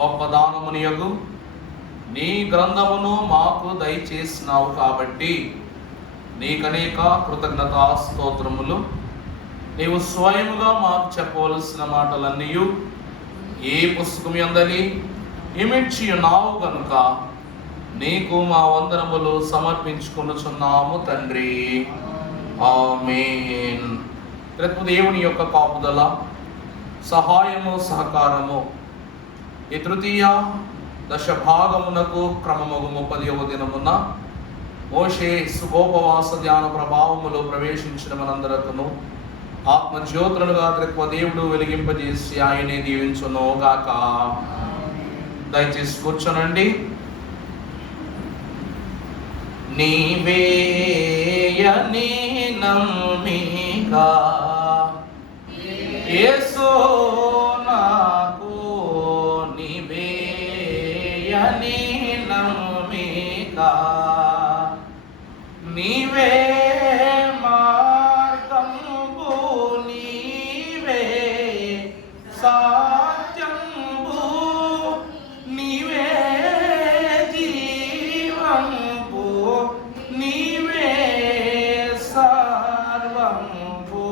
గొప్ప దానమునియగు నీ గ్రంథమును మాకు దయచేసినావు కాబట్టి నీకనేక కృతజ్ఞతా స్తోత్రములు. నీవు స్వయముగా మాకు చెప్పవలసిన మాటలన్నీ ఈ పుస్తకం యందలి ఇమిడ్చి ఉన్నావు గనుక నీకు మా వందనములు సమర్పించుకొనుచున్నాము తండ్రి. ఆమేన్. రేపు దేవుని యొక్క కాపుదల, సహాయము, సహకారము ఈ తృతీయ దశభాగమునకు క్రమముగు 30వ దినమున మోషే సుగోపవాస ధ్యాన ప్రభావములో ప్రవేశించిన మనందరకును ఆత్మజ్యోతులుగా త్రిత్వ దేవుడు వెలిగింపజేసి ఆయనే దీవించును గాక. దయచేసి కూర్చోనండి. నీవేయని నమ్మిక యేసు నాకు, నీవేయని నమ్మిక, నీవే మార్గంబు, నీవే సత్యంబు, నీవే జీవంబు, నీవే సర్వంబు,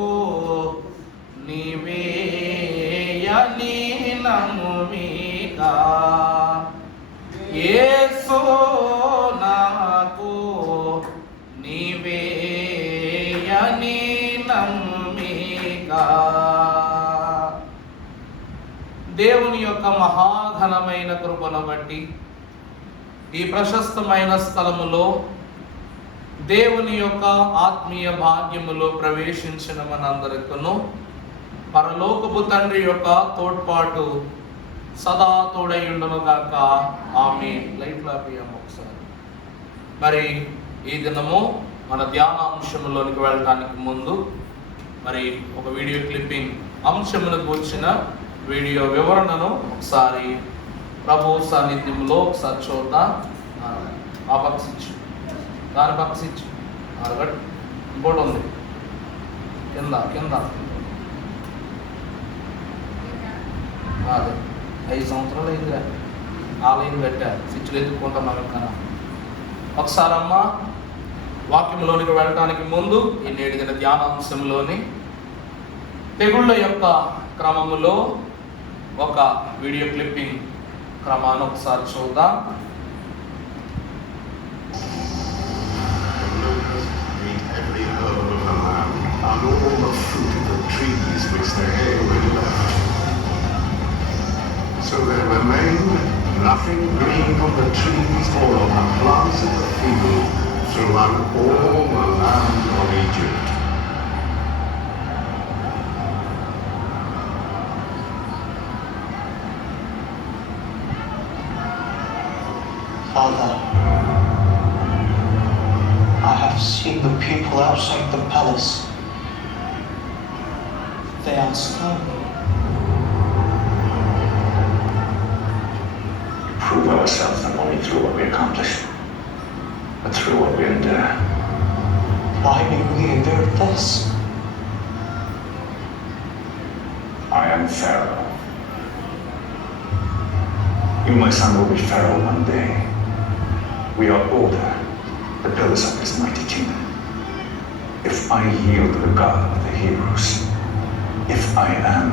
నీవేయని నమ్మిక యేసు నాకు, నీవేయని నమ్మిక. దేవుని యొక్క మహాఘనమైన కృపను బట్టి ఈ ప్రశస్తమైన స్థలములో దేవుని యొక్క ఆత్మీయ భాగ్యములో ప్రవేశించిన మనందరికను పరలోకపు తండ్రి యొక్క తోడ్పాటు సదా తోడైయుండును గాక. ఆమేన్. లైట్లు ఆపియాము ఒకసారి. మరి ఈ దినము మన ధ్యానాంశములోనికి వెళ్ళడానికి ముందు మరి ఒక వీడియో క్లిప్పింగ్ అంశమును కూర్చిన వీడియో వివరణను ఒకసారి ప్రభు సాన్నిధ్యంలో ఒకసారి చూద్దాం. ఆ పక్షించు, దాని పక్షించు, అరగట్ ఇంకోటి ఉంది కింద కింద. అదే 5 సంవత్సరాలు అయిందిరా ఆ లైన్ పెట్టారు, స్విచ్లు ఎత్తుకుంటున్నాం. ఇంకా ఒకసారి అమ్మ వాక్యంలోనికి వెళ్ళడానికి ముందు ఈ నేటి దిన ధ్యానాంశంలోని తెగుళ్ళ యొక్క క్రమములో ఒక వీడియో క్లిప్పింగ్ క్రమాన్ని ఒకసారి చూద్దాం. So there remained nothing green on the trees or on the plants of the field throughout all the land of Egypt. Father, I have seen the people outside the palace. They are starving. Prove ourselves not only through what we accomplish, but through what we endure. Why may we endure this? I am Pharaoh. You, my son, will be Pharaoh one day. We are older, the pillars of this mighty kingdom. If I yield to the God of the Hebrews, if I am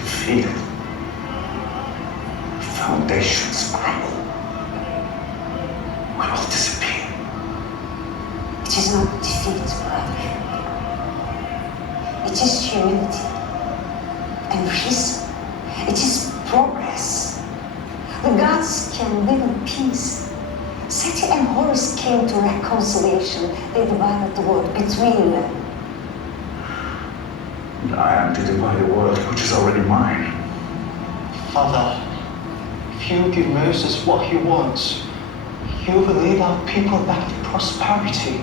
defeated, foundations crumble. We will disappear. It is not defeat, brother. It is humility and reason. It is progress. The gods can live in peace. Seti and Horus came to reconciliation. They divided the world between them. And I am to divide the world which is already mine. Father, if you give Moses what he wants, you will lead our people back to prosperity.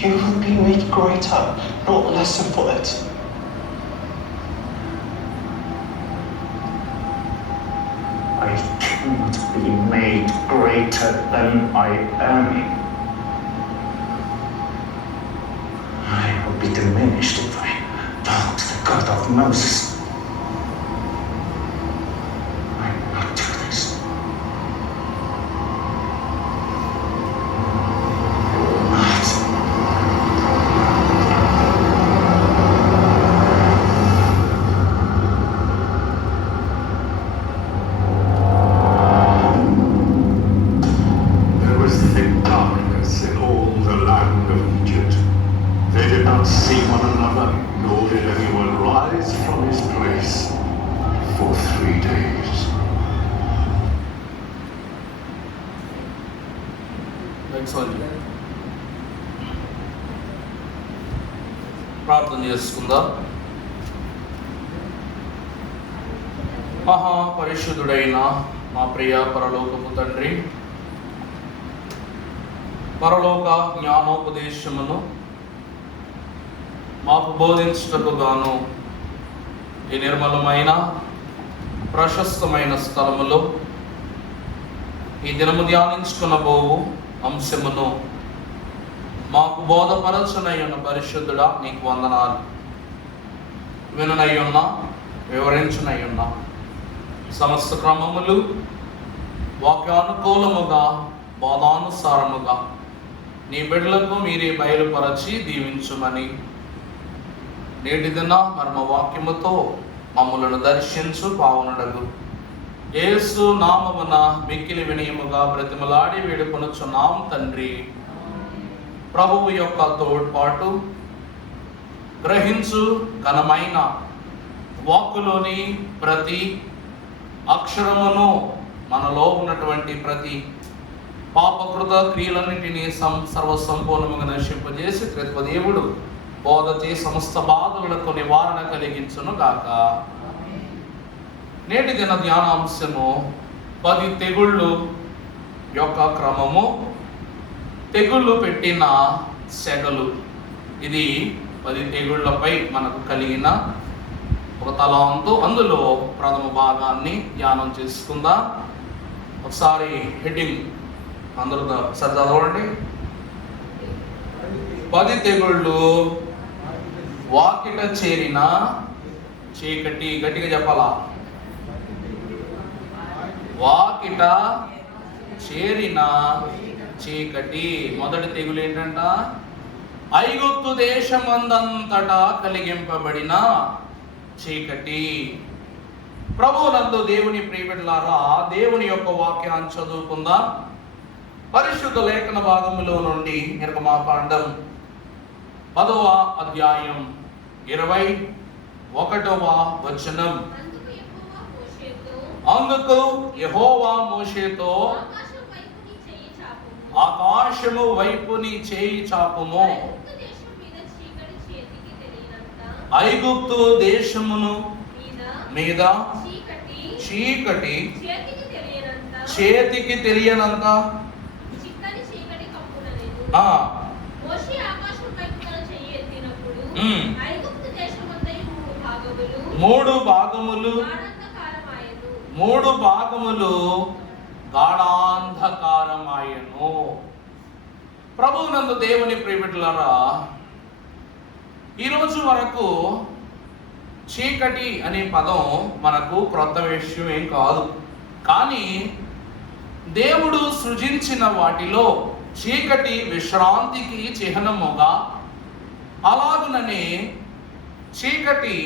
You will be made greater, not lesser for it. I cannot be made greater than I am. I will be diminished if I bow to the God of Moses. ప్రార్థన చేసుకుందాం. మహాపరిశుద్ధుడైన మా ప్రియ పరలోకపు తండ్రి, పరలోక జ్ఞానోపదేశమును మాకు బోధించుటకు గాను ఈ నిర్మలమైన ప్రశస్తమైన స్థలములో ఈ దినము ధ్యానించుకునబోవు అంశమును మాకు బోధపరచనయ్యున్న పరిశుద్ధుడా నీకు వందనాలు. విననయ్యున్నా, వివరించనయ్యున్నా సమస్త క్రమములు వాక్యానుకూలముగా బోధానుసారముగా నీ బిడ్డలకు మీరే బయలుపరచి దీవించుమని నేటి దిన మర్మ వాక్యముతో మమ్ములను దర్శించు పావనుడగు యేసు నామమున మిక్కిలి వినయముగా బ్రతిమలాడి వేడుకొనుచున్నాం తండ్రి. ప్రభువు యొక్క తోడ్పాటు గ్రహించు ఘనమైన వాక్కులోని ప్రతి అక్షరమును మనలో ఉన్నటువంటి ప్రతి పాపకృత క్రియలన్నింటినీ సర్వసంపూర్ణముగా నశింపజేసి దేవుడు బోధ చేసి సమస్త బాధలకు నివారణ కలిగించును గాక. నేటి దిన ధ్యానాంశము 10 తెగుళ్ళు యొక్క క్రమము, తెగుళ్ళు పెట్టిన సెగలు. ఇది 10 తెగుళ్ళపై మనకు కలిగిన ఒక తలాంతు. అందులో ప్రథమ భాగాన్ని ధ్యానం చేసుకుందాం. ఒకసారి హెడ్డింగ్ అందరూ ఒకసారి చదవండి. 10 తెగుళ్ళు వాకిట చేరిన చీకటి. గట్టిగా చెప్పాలా? వాకిట చేరిన చీకటి. మొదటి తెగులు ఏంటంట? ఐగుప్తు దేశమందంతటా కలిగింపబడిన చీకటి. ప్రభువునందు దేవుని ప్రియబిడ్డలారా, దేవుని యొక్క వాక్యాన్ని చదువుకుందాం. పరిశుద్ధ లేఖన భాగములో నుండి నిర్గమాకాండం 10వ అధ్యాయం 21వ వచనం. అందుకు యెహోవా మోషేతో, ఆకాశము వైపుని చేయి చాపుము, ఐగుప్తు దేశమును మీద చీకటి చేతికి తెలియనంత మూడు భాగములు గాఢాంధకారమాయెను. ప్రభువునందు దేవుని ప్రియబిడ్డలారా, ఈరోజు వరకు చీకటి అనే పదం మనకు క్రొత్త విషయం ఏం కాదు. కానీ దేవుడు సృజించిన వాటిలో చీకటి విశ్రాంతికి చిహ్నముగా, అలాగుననే చీకటి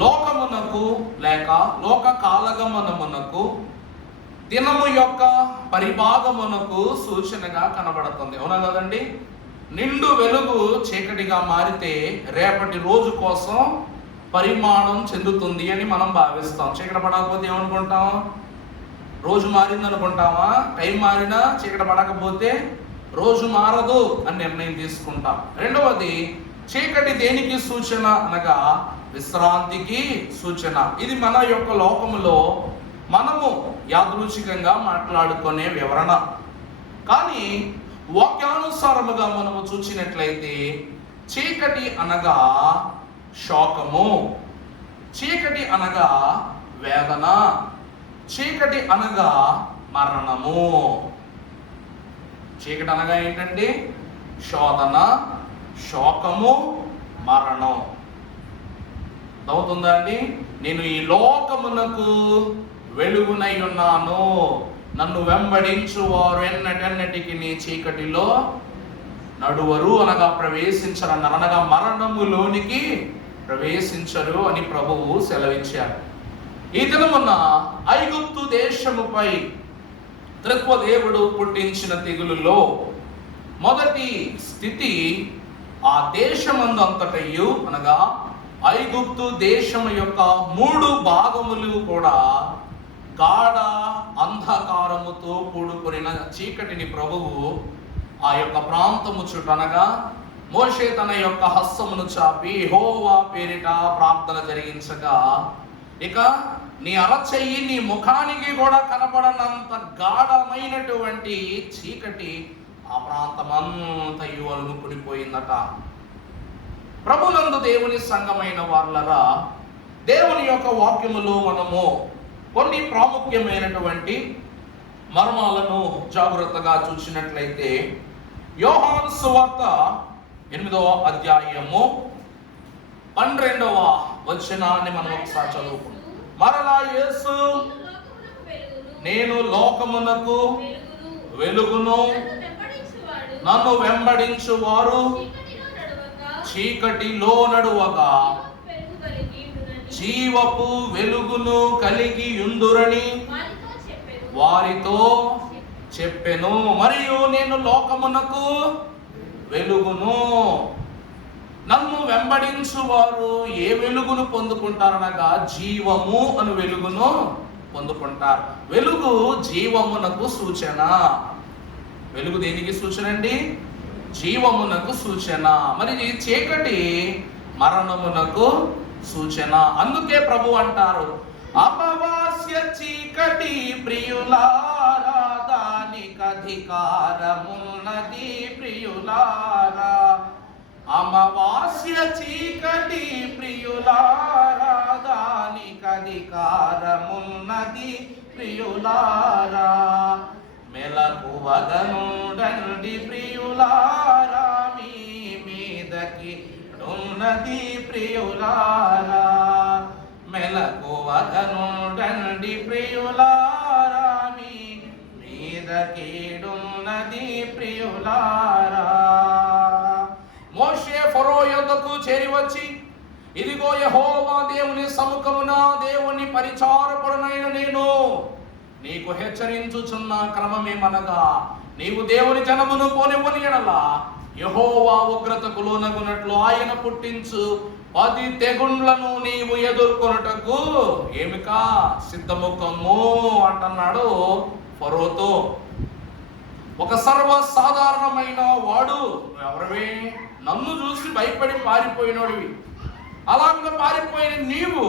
లోకమునకు లేక లోక కాలగమనమునకు, దినము యొక్క పరిభాగమునకు సూచనగా కనబడుతుంది. అవునా కదండి? నిండు వెలుగు చీకటిగా మారితే రేపటి రోజు కోసం పరిమాణం చెందుతుంది అని మనం భావిస్తాం. చీకటి పడకపోతే ఏమనుకుంటాం? రోజు మారింది అనుకుంటామా? టైం మారినా చీకటి పడకపోతే రోజు మారదు అని నిర్ణయం తీసుకుంటాం. రెండవది, చీకటి దేనికి సూచన అనగా విశ్రాంతికి సూచన. ఇది మన యొక్క లోకములో మనము యాదృచ్ఛికంగా మాట్లాడుకునే వివరణ. కానీ వాక్యానుసారముగా మనము చూసినట్లయితే చీకటి అనగా శోకము, చీకటి అనగా వేదన, చీకటి అనగా మరణము. చీకటి అనగా ఏంటంటే శోధన, శోకము, మరణం. అవుతుందా అండి? నేను ఈ లోకమునకు వెలుగునై ఉన్నాను, నన్ను వెంబడించు వారు ఎన్నటెన్నటికి నీ చీకటిలో నడువరు అనగా ప్రవేశించరు అన్నారు. అనగా మరణములోనికి ప్రవేశించరు అని ప్రభువు సెలవిచ్చారు. ఈ దినమున ఐగుప్తు దేశముపై త్రిత్వదేవుడు పుట్టించిన తెగులులో మొదటి స్థితి, ఆ దేశమందంతటయు అనగా ఐగుప్తు దేశము యొక్క 3 భాగములు కూడా గాఢ అంధకారముతో కూడుకున్న చీకటిని ప్రభువు ఆ యొక్క ప్రాంతము చుట్టూ అనగా మోషే తన యొక్క హస్తమును చాపి యెహోవా పేరిట ప్రార్థన జరిగించగా, ఇక నీ అరచెయ్యి నీ ముఖానికి కూడా కనపడనంత గాఢమైనటువంటి చీకటి ఆ ప్రాంతమంతయు అలుముకునిపోయిందట. ప్రభునందు దేవుని సంఘమైన వాళ్ళరా, దేవుని యొక్క వాక్యములో మనము కొన్ని ప్రాముఖ్యమైనటువంటి మర్మాలను జాగ్రత్తగా చూసినట్లయితే, యోహాను సువార్త 8వ అధ్యాయము 12వ వచనాన్ని మనం ఒకసారి చదువుకుందాం. మరలా యేసు, నేను లోకమునకు వెలుగును, నన్ను వెంబడించువారు చీకటిలో నడువగా జీవపు వెలుగును కలిగి యుందురని వారితో చెప్పెను. మరియు నేను లోకమునకు వెలుగును. నన్ను వెంబడించువారు ఏ వెలుగును పొందుకుంటారనగా జీవము అను వెలుగును పొందుకుంటారు. వెలుగు జీవమునకు సూచన. వెలుగు దేనికి సూచన అండి? జీవమునకు సూచన. మరి ఈ చీకటి మరణమునకు సూచన. అందుకే ప్రభు అంటారు, అపవాస్య చీకటి ప్రియులారా, దానికి అధికారమున్నది ప్రియులారా. అమావాస్య చీకటి ప్రియులారా, దానికి అధికారమున్నది ప్రియులారా. మెలకువగనుండండి ప్రియులారా, మీ మీదకి ఉన్నది ప్రియులారా. మెలకువగనుండండి ప్రియులారా, మీ మీదకిడున్నది ప్రియులారా. మోషే ఫరో యొద్దకు చేరి వచ్చి, ఇదిగో యెహోవా దేవుని సముఖమున దేవుని పరిచారకుడనైన నేను నీకు హెచ్చరించుచున్న క్రమమేమనగా, నీవు దేవుని జనమును పోనివ్వని ఎడల యెహోవా ఉగ్రతకు లోనగునట్లు ఆయన పుట్టించు 10 తెగుండ్లను నీవు ఎదుర్కొనుటకు ఏమికా సిద్ధముఖము అంటున్నాడు ఫరోతో. ఒక సర్వసాధారణమైన వాడు, ఎవరివి? నన్ను చూసి భయపడి పారిపోయినోడివి. అలాగ పారిపోయిన నీవు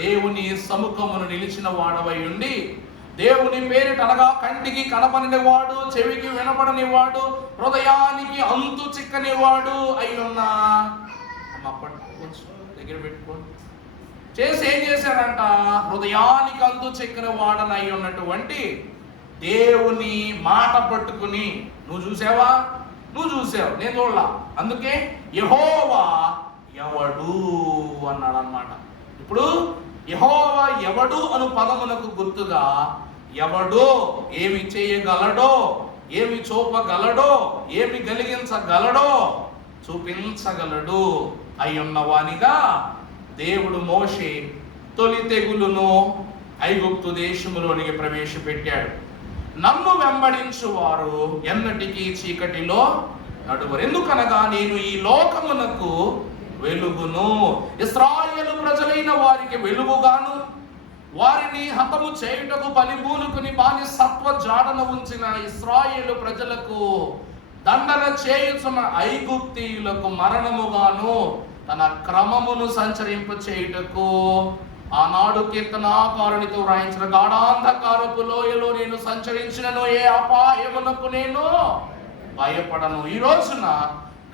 దేవుని సముఖమును నిలిచిన వాడవై ఉండి, దేవుని పేరిట అనగా కంటికి కనపడని వాడు, చెవికి వినపడని వాడు, హృదయానికి అంతు చిక్కని వాడు అయ్యున్నా దగ్గర పెట్టుకోండి చేసి ఏం చేశాడంట? హృదయానికి అంతు చిక్కని వాడని అయి ఉన్నటువంటి దేవుని మాట పట్టుకుని, నువ్వు చూసావా? నువ్వు చూసావు, నేను చూడలా, అందుకే యెహోవా ఎవడు అన్నాడు అన్నమాట. ఇప్పుడు యెహోవా ఎవడు అను పదమునకు గుర్తుగా ఎవడో, ఏమి చేయగలడో, ఏమి చూపగలడో, ఏమి కలిగించగలడో చూపించగలడు అయ్యున్న వానిగా దేవుడు మోషే తొలి తెగులును ఐగుప్తు దేశములోనికి ప్రవేశపెట్టాడు. నన్ను వెంబడించువారు ఎన్నటికీ చీకటిలో నడువరు, ఎందుకనగా నేను ఈ లోకమునకు వెలుగును. ఇశ్రాయేలు ప్రజలైన వారికి వెలుగుగాను, వారిని హతము చేయుటకు బలిబూనుకుని బానిసత్వ జాడన ఉంచిన ఇశ్రాయేలు ప్రజలకు దండన చేయుచున్న ఐగుప్తీయులకు మరణముగాను, తన క్రమమును సంచరింప చేయుటకు ఆనాడు కీర్తనాకారునితో వ్రాయించిన గాఢాంధకారపు లోయలో నేను సంచరించినను ఏ అపాయమునకు నేను భయపడను. ఈ రోజున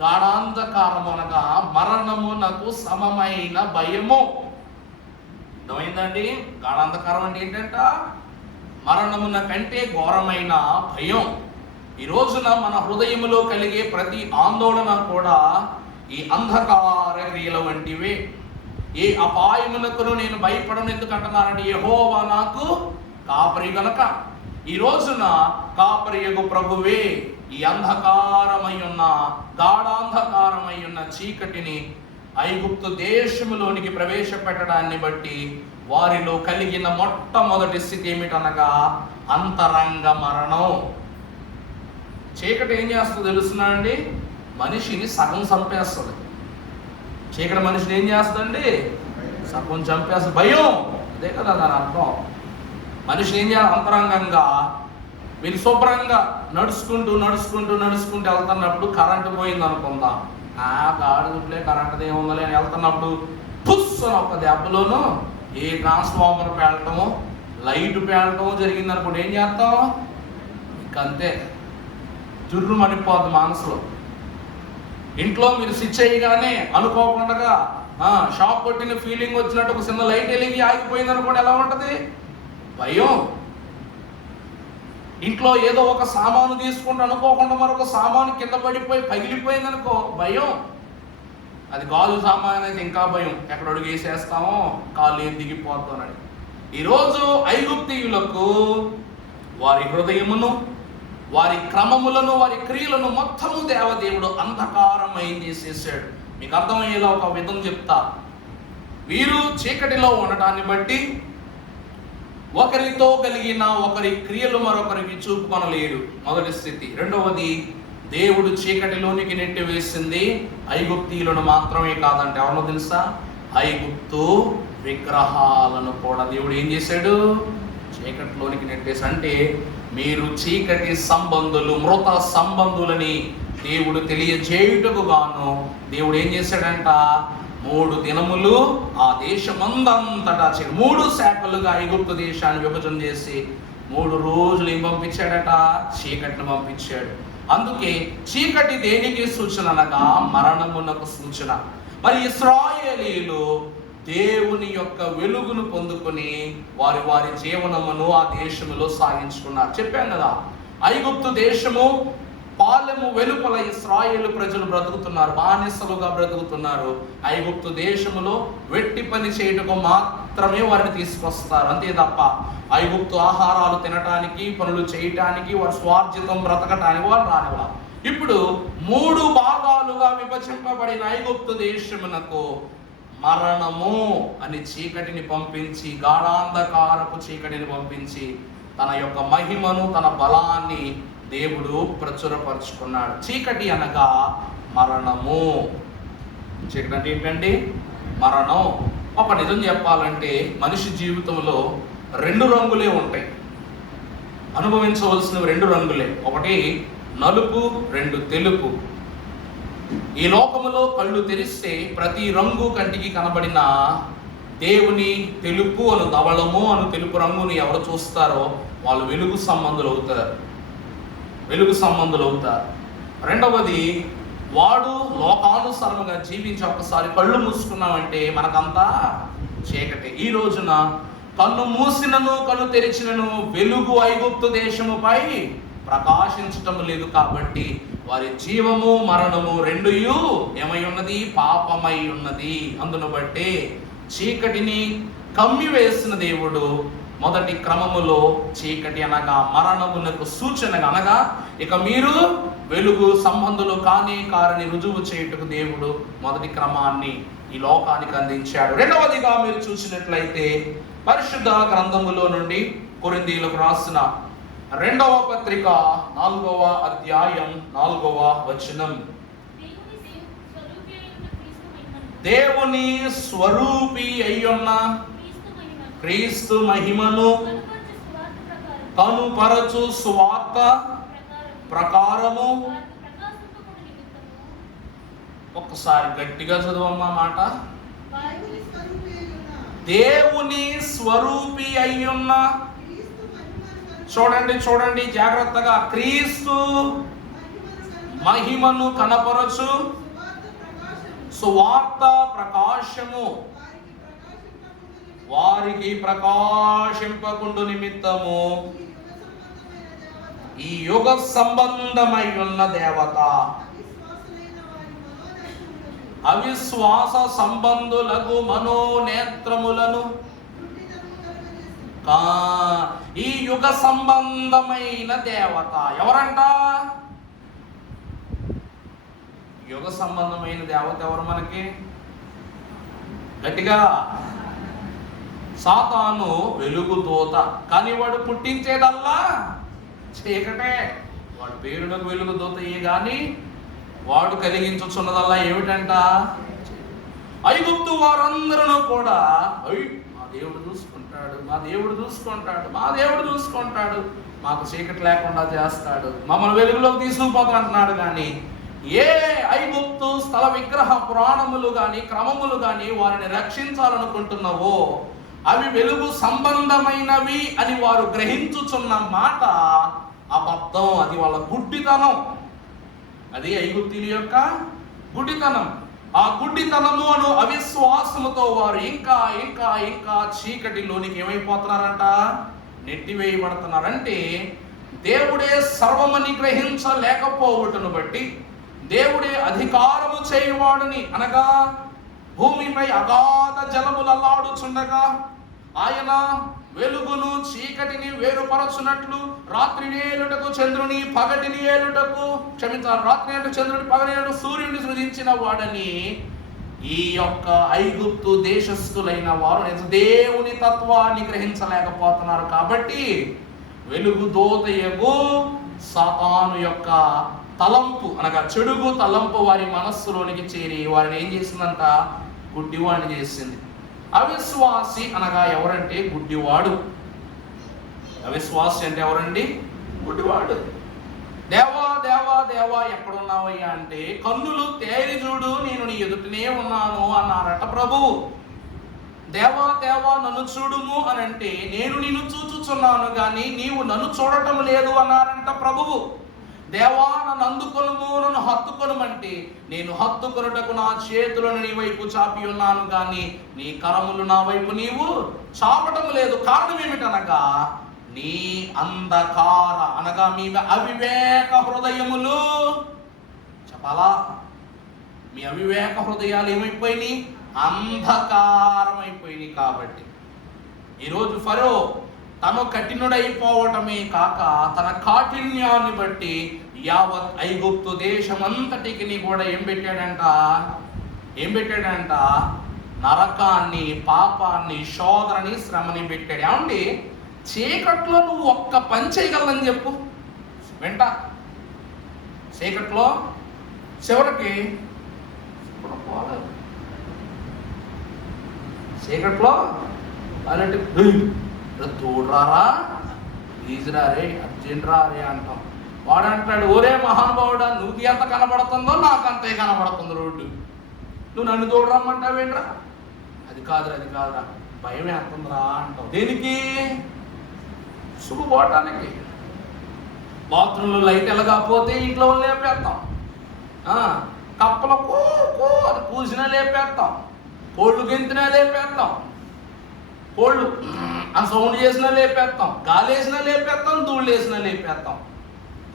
గాఢాంధకారము అనగా మరణమునకు సమమైన భయము. అర్థమైందండి? గాఢాంధకారం అంటే ఏంటంట? మరణమున కంటే ఘోరమైన భయం. ఈ రోజున మన హృదయములో కలిగే ప్రతి ఆందోళన కూడా ఈ అంధకార క్రియల వంటివే. ఏ అపాయమునకును నేను భయపడను, ఎందుకంటున్నానంటే యెహోవా నాకు కాపరి గనక. ఈ రోజున కాపరియగు ప్రభువే ఈ అంధకారమై ఉన్న, గాఢాంధకారమై ఉన్న చీకటిని ఐగుప్తు దేశములోనికి ప్రవేశపెట్టడాన్ని బట్టి వారిలో కలిగిన మొట్టమొదటి స్థితి ఏమిటనగా అంతరంగ మరణం. చీకటి ఏం చేస్తుందో తెలుసునా అండి? మనిషిని సగం చంపేస్తుంది. చీకటి మనిషిని ఏం చేస్తుందండి? సగం చంపేస్తుంది. భయం, అదే కదా దాని అర్థం. మనిషిని ఏం చేయాలి? అంతరంగంగా మీరు శుభ్రంగా నడుచుకుంటూ వెళ్తున్నప్పుడు కరెంటు పోయింది అనుకుందాం. గాడిదుట్లే కరెంట్ది ఏముందలే అని వెళ్తున్నప్పుడు పుస్ అని ఒక దెబ్బలోను ఏ ట్రాన్స్ఫార్మర్ పేలటము, లైట్ పేలటము జరిగింది అనుకోండి, ఏం చేస్తాం? ఇంకంతే, జుర్రు మనిపోద్ది మనసులో. ఇంట్లో మీరు స్విచ్ చేయగానే అనుకోకుండా షాక్ కొట్టిన ఫీలింగ్ వచ్చినట్టు ఒక చిన్న లైట్ వెలిగి ఆగిపోయింది అనుకోండి, ఎలా ఉంటుంది? భయం. ఇంట్లో ఏదో ఒక సామాను తీసుకుంటే అనుకోకుండా మరొక సామాను కింద పడిపోయి పగిలిపోయింది అనుకో, భయం. అది గాజు సామాన్ అయితే ఇంకా భయం, ఎక్కడ అడుగు వేసేస్తామో కాళ్ళు ఏం దిగిపోతానని. ఈరోజు ఐగుప్తీయులకు వారి హృదయమును, వారి క్రమములను, వారి క్రియలను మొత్తము దేవదేవుడు అంధకారమయం చేసేసాడు. మీకు అర్థమయ్యేలా ఒక విధం చెప్తా. వీరు చీకటిలో ఉండటాన్ని బట్టి ఒకరితో కలిగిన ఒకరి క్రియలు మరొకరికి చూపుకొనలేరు, మొదటి స్థితి. రెండవది, దేవుడు చీకటిలోనికి నెట్టి వేసింది ఐగుప్తీయులను మాత్రమే కాదంటే ఎవరో తెలుసా? ఐగుప్తు విగ్రహాలను కూడా దేవుడు ఏం చేశాడు? చీకటిలోనికి నెట్టేసి. అంటే మీరు చీకటి సంబంధులు, మృత సంబంధులని దేవుడు తెలియజేయుటకు గాను దేవుడు ఏం చేశాడంట? 3 దినములు ఆ దేశమందంతటా 3 శాఖలుగా ఐగుప్తు దేశాన్ని విభజన చేసి 3 రోజులు ఏం పంపించాడట? చీకటిని పంపించాడు. అందుకే చీకటి దేనికి సూచన అనగా మరణమునకు సూచన. మరి ఇశ్రాయేలీయులు దేవుని యొక్క వెలుగును పొందుకొని వారి వారి జీవనమును ఆ దేశములో సాగించుకున్నారు. చెప్పాం కదా, ఐగుప్తు దేశము పాలెము వెలుపల ఇశ్రాయేలు ప్రజలు బ్రతుకుతున్నారు, బానిసలుగా బ్రతుకుతున్నారు. ఐగుప్తు దేశములో వెట్టి పని చేయటకు మాత్రమే వారిని తీసుకొస్తారు, అంతే తప్ప ఐగుప్తు ఆహారాలు తినటానికి, పనులు చేయటానికి, వారి స్వార్జితం బ్రతకటానికి వారు రానివారు. ఇప్పుడు 3 భాగాలుగా విభజింపబడిన ఐగుప్తు దేశమునకు మరణము అని చీకటిని పంపించి, గాఢాంధకారపు చీకటిని పంపించి తన యొక్క మహిమను, తన బలాన్ని దేవుడు ప్రచురపరుచుకున్నాడు. చీకటి అనగా మరణము. చీకటి అంటే ఏంటండి? మరణం. ఒక నిజం చెప్పాలంటే మనిషి జీవితంలో 2 రంగులే ఉంటాయి, అనుభవించవలసినవి 2 రంగులే. ఒకటి నలుపు, 2 తెలుపు. ఈ లోకములో కళ్ళు తెరిస్తే ప్రతి రంగు కంటికి కనబడిన దేవుని తెలుపు అను, ధవళము అను తెలుపు రంగుని ఎవరు చూస్తారో వాళ్ళు వెలుగు సంబంధులు అవుతారు, వెలుగు సంబంధులు అవుతారు. రెండవది, వాడు లోకానుసారంగా జీవించి ఒకసారి కళ్ళు మూసుకున్నామంటే మనకంతా చీకటి. ఈ రోజున కన్ను మూసినను కన్ను తెరిచినను వెలుగు ఐగుప్తు దేశముపై ప్రకాశించటం లేదు. కాబట్టి వారి జీవము మరణము 2 ఏమై ఉన్నది? పాపమై ఉన్నది. అందును బట్టి చీకటిని కమ్మివేసిన దేవుడు మొదటి క్రమములో చీకటి అనగా మరణమునకు సూచనగా, అనగా ఇక మీరు వెలుగు సంబంధులు కారని రుజువు చేయుటకు దేవుడు మొదటి క్రమాన్ని ఈ లోకానికి అందించాడు. రెండవదిగా మీరు చూసినట్లయితే పరిశుద్ధ గ్రంథములో నుండి కొరింథీయులకు రాసిన 2వ పత్రిక 4వ అధ్యాయం 4వ వచనం. దేవుని స్వరూపి అయ్యున్న క్రీస్తు మహిమను కనుపరచు సువార్త ప్రకారము. ఒక్కసారి గట్టిగా చదువమ్మా మాట. దేవుని స్వరూపి అయ్యున్న, చూడండి జాగ్రత్తగా, క్రీస్తు మహిమను కనపరచు సువార్త ప్రకాశము వారికి ప్రకాశింపకుండు నిమిత్తము ఈ యుగ సంబంధమై ఉన్న దేవత అవిశ్వాస సంబంధులకు మనోనేత్రములను, ఈ యుగ సంబంధమైన దేవత ఎవరంట? యుగ సంబంధమైన దేవత ఎవరు మనకి? గట్టిగా, సాతాను వెలుగు దూత, కానీ వాడు పుట్టించేదల్లా చీకటే. వాడు పేరునకు వెలుగు దూతయే గాని వాడు కలిగించుచున్నదల్లా ఏమిటంట? ఐగుప్తు వారందరూ కూడా మా దేవుడు చూసుకుంటాడు, మా దేవుడు చూసుకుంటాడు, మా దేవుడు చూసుకుంటాడు, మాకు చీకటి లేకుండా చేస్తాడు, మమ్మల్ని వెలుగులోకి తీసుకుపోతా అంటున్నాడు. కానీ ఏ ఐగుప్తు స్థల విగ్రహ పురాణములు గాని క్రమములు గాని వారిని రక్షించాలనుకుంటున్నావో అవి వెలుగు సంబంధమైనవి అని వారు గ్రహించుచున్న మాట అబద్ధం. అది వాళ్ళ గుడ్డితనం. అది ఐగుప్తీయుల యొక్క గుడ్డితనం. ఆ గుడ్డితనము అను అవిశ్వాసముతో వారు ఇంకా ఇంకా ఇంకా చీకటిలోనికి ఏమైపోతున్నారంట? నెట్టివేయబడుతున్నారంటే దేవుడే సర్వమని గ్రహించలేకపోవటను బట్టి, దేవుడే అధికారము చేయవాడని అనగా భూమిపై అగాధ జలములు అల్లాడుచుండగా ఆయన వెలుగును చీకటిని వేరుపరచునట్లు రాత్రిని ఏలుటకు చంద్రుని పగటిని ఏలుటకు రాత్రి అంటే చంద్రుని పగటి సూర్యుని సృజించిన వాడని ఈ యొక్క ఐగుప్తు దేశస్థులైన వారు దేవుని తత్వాన్ని గ్రహించలేకపోతున్నారు. కాబట్టి వెలుగు దోతయగు సాతాను యొక్క తలంపు అనగా చెడుగు తలంపు వారి మనస్సులోనికి చేరి వారిని ఏం చేసిందంట? గుడ్డివాడిని చేసింది. అవిశ్వాసి అనగా ఎవరంటే గుడ్డివాడు. అవిశ్వాసి అంటే ఎవరండి? గుడ్డివాడు. దేవా దేవా దేవా ఎక్కడున్నావయ్యా అంటే కన్నులు తేరి చూడు, నేను నీ ఎదుటనే ఉన్నాను అన్నారట ప్రభువు. దేవా దేవా నన్ను చూడుము అని అంటే నేను నిన్ను చూచుచున్నాను కానీ నీవు నన్ను చూడటం లేదు అన్నారంట ప్రభువు. దేవా నన్ను అందుకొనుము, నన్ను హత్తుకొనుమంటే నేను హత్తుకొనుటకు నా చేతులను నీ వైపు చాపి ఉన్నాను కానీ నీ కరములు నా వైపు నీవు చాపటం లేదు. కారణం ఏమిటనగా నీ అంధకార అనగా మీ అవివేక హృదయములు. చెప్పాలా? మీ అవివేక హృదయాలు ఏమైపోయినాయి? అంధకారమైపోయినాయి. కాబట్టి ఈరోజు ఫరో తను కఠినుడైపోవటమే కాక తన కాఠిన్యాన్ని బట్టి యావత్ ఐగుప్తు దేశమంతటికి కూడా ఏం పెట్టాడంట? నరకాన్ని, పాపాన్ని, శోధనని, శ్రమని పెట్టాడు. ఏమండి, చీకట్లో నువ్వు ఒక్క పని చేయగలని చెప్పు, వెంట చీకట్లో చివరికి చీకట్లో అలాంటి తోడ్రారా, ప్లీజ్ రారే, అర్జెంట్ రారే అంటాం. వాడు అంటాడు, ఒరే మహానుభావుడా, నువ్వు ఎంత కనబడుతుందో నాకు అంతే కనబడుతుంది రోడ్డు, నువ్వు నన్ను తోడురమ్మంటావేంట్రా? అది కాదురా భయం వేస్తుందిరా అంటావు. దేనికి? శుభపోవటానికి. బాత్రూంలో లైట్ ఎలాగపోతే ఇంట్లో లేపేస్తాం, కప్పలు అది కూసినా లేపేస్తాం, కోళ్ళు గెంతినా లేపేస్తాం, కోళ్ళు ఆ సౌండ్ చేసినా లేపేస్తాం, గాలి వేసినా లేపేస్తాం, ధూళ్ళు వేసినా లేపేస్తాం.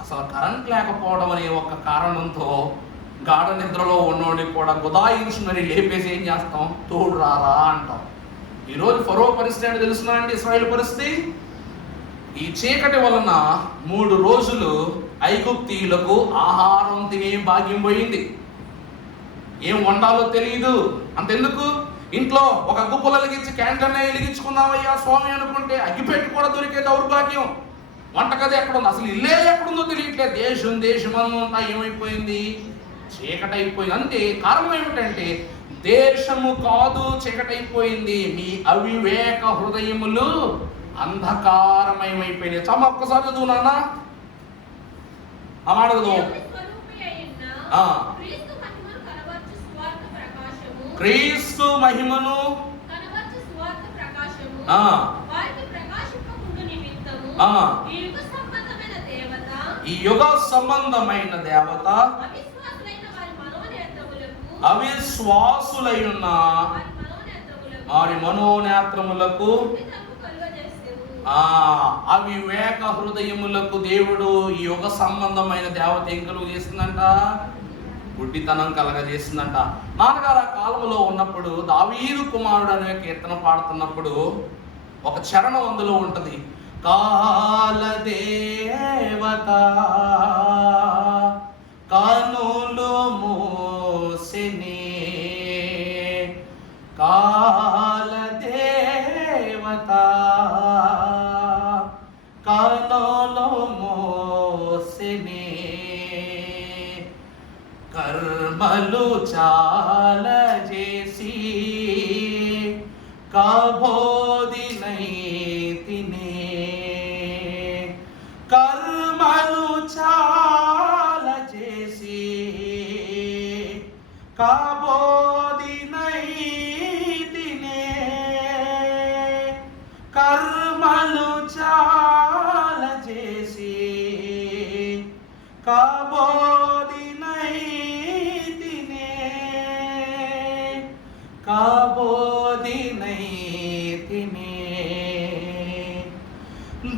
అసలు కరెంట్ లేకపోవడం అనే ఒక కారణంతో గాఢ నిద్రలో ఉన్నోడికి కూడా గుదాయించి మరి లేపేసి ఏం చేస్తాం? తోడు రారా అంటాం. ఈరోజు ఫరో పరిస్థితి అంటే తెలుస్తున్నారండి ఇశ్రాయేలు పరిస్థితి. ఈ చీకటి వలన 3 రోజులు ఐగుప్తీయులకు ఆహారం తినే భాగ్యం పోయింది. ఏం వండాలో తెలియదు. అంతెందుకు, ఇంట్లో ఒక గుప్పలు వెలిగించి క్యాండిల్ని వెలిగించుకున్నావయ్యా స్వామి అనుకుంటే అగ్గిపెట్టి కూడా దొరికే దౌర్భాగ్యం. వంటగది ఎక్కడుంది, అసలు ఇల్లే ఎక్కడుందో తెలియట్లేదు. దేశమంతా ఏమైపోయింది? చీకటైపోయింది. అంతే. కారణం ఏమిటంటే దేశము కాదు చీకటైపోయింది, మీ అవివేక హృదయములు అంధకారమయమైపోయినాయి. చమ్మ ఒక్కసారి చదువు నాన్న, ఆ మాట చదువు. క్రీస్తు మహిమను ఈ యుగ సంబంధమైన దేవత అవిశ్వాసులైన వారి మనోనేత్రములకు అవివేక హృదయములకు దేవుడు ఈ యుగ సంబంధమైన దేవత ఏం కలుగు చేసిందంట? గుడ్డితనం కలగజేసిందంట. నాన్నగారు ఆ కాలంలో ఉన్నప్పుడు దావీదు కుమారుడు అనే కీర్తన పాడుతున్నప్పుడు ఒక చరణం అందులో ఉంటది. కాలదేవత కనులు మూసినే, కాలదేవత కనులు మూసినే, కర్మలు చాల చేసి కబోదినైతినే, కర్మలు చాల చేసి కాబోదినైతినే కర్మలు చాలా చేసి కాబోదినైతినే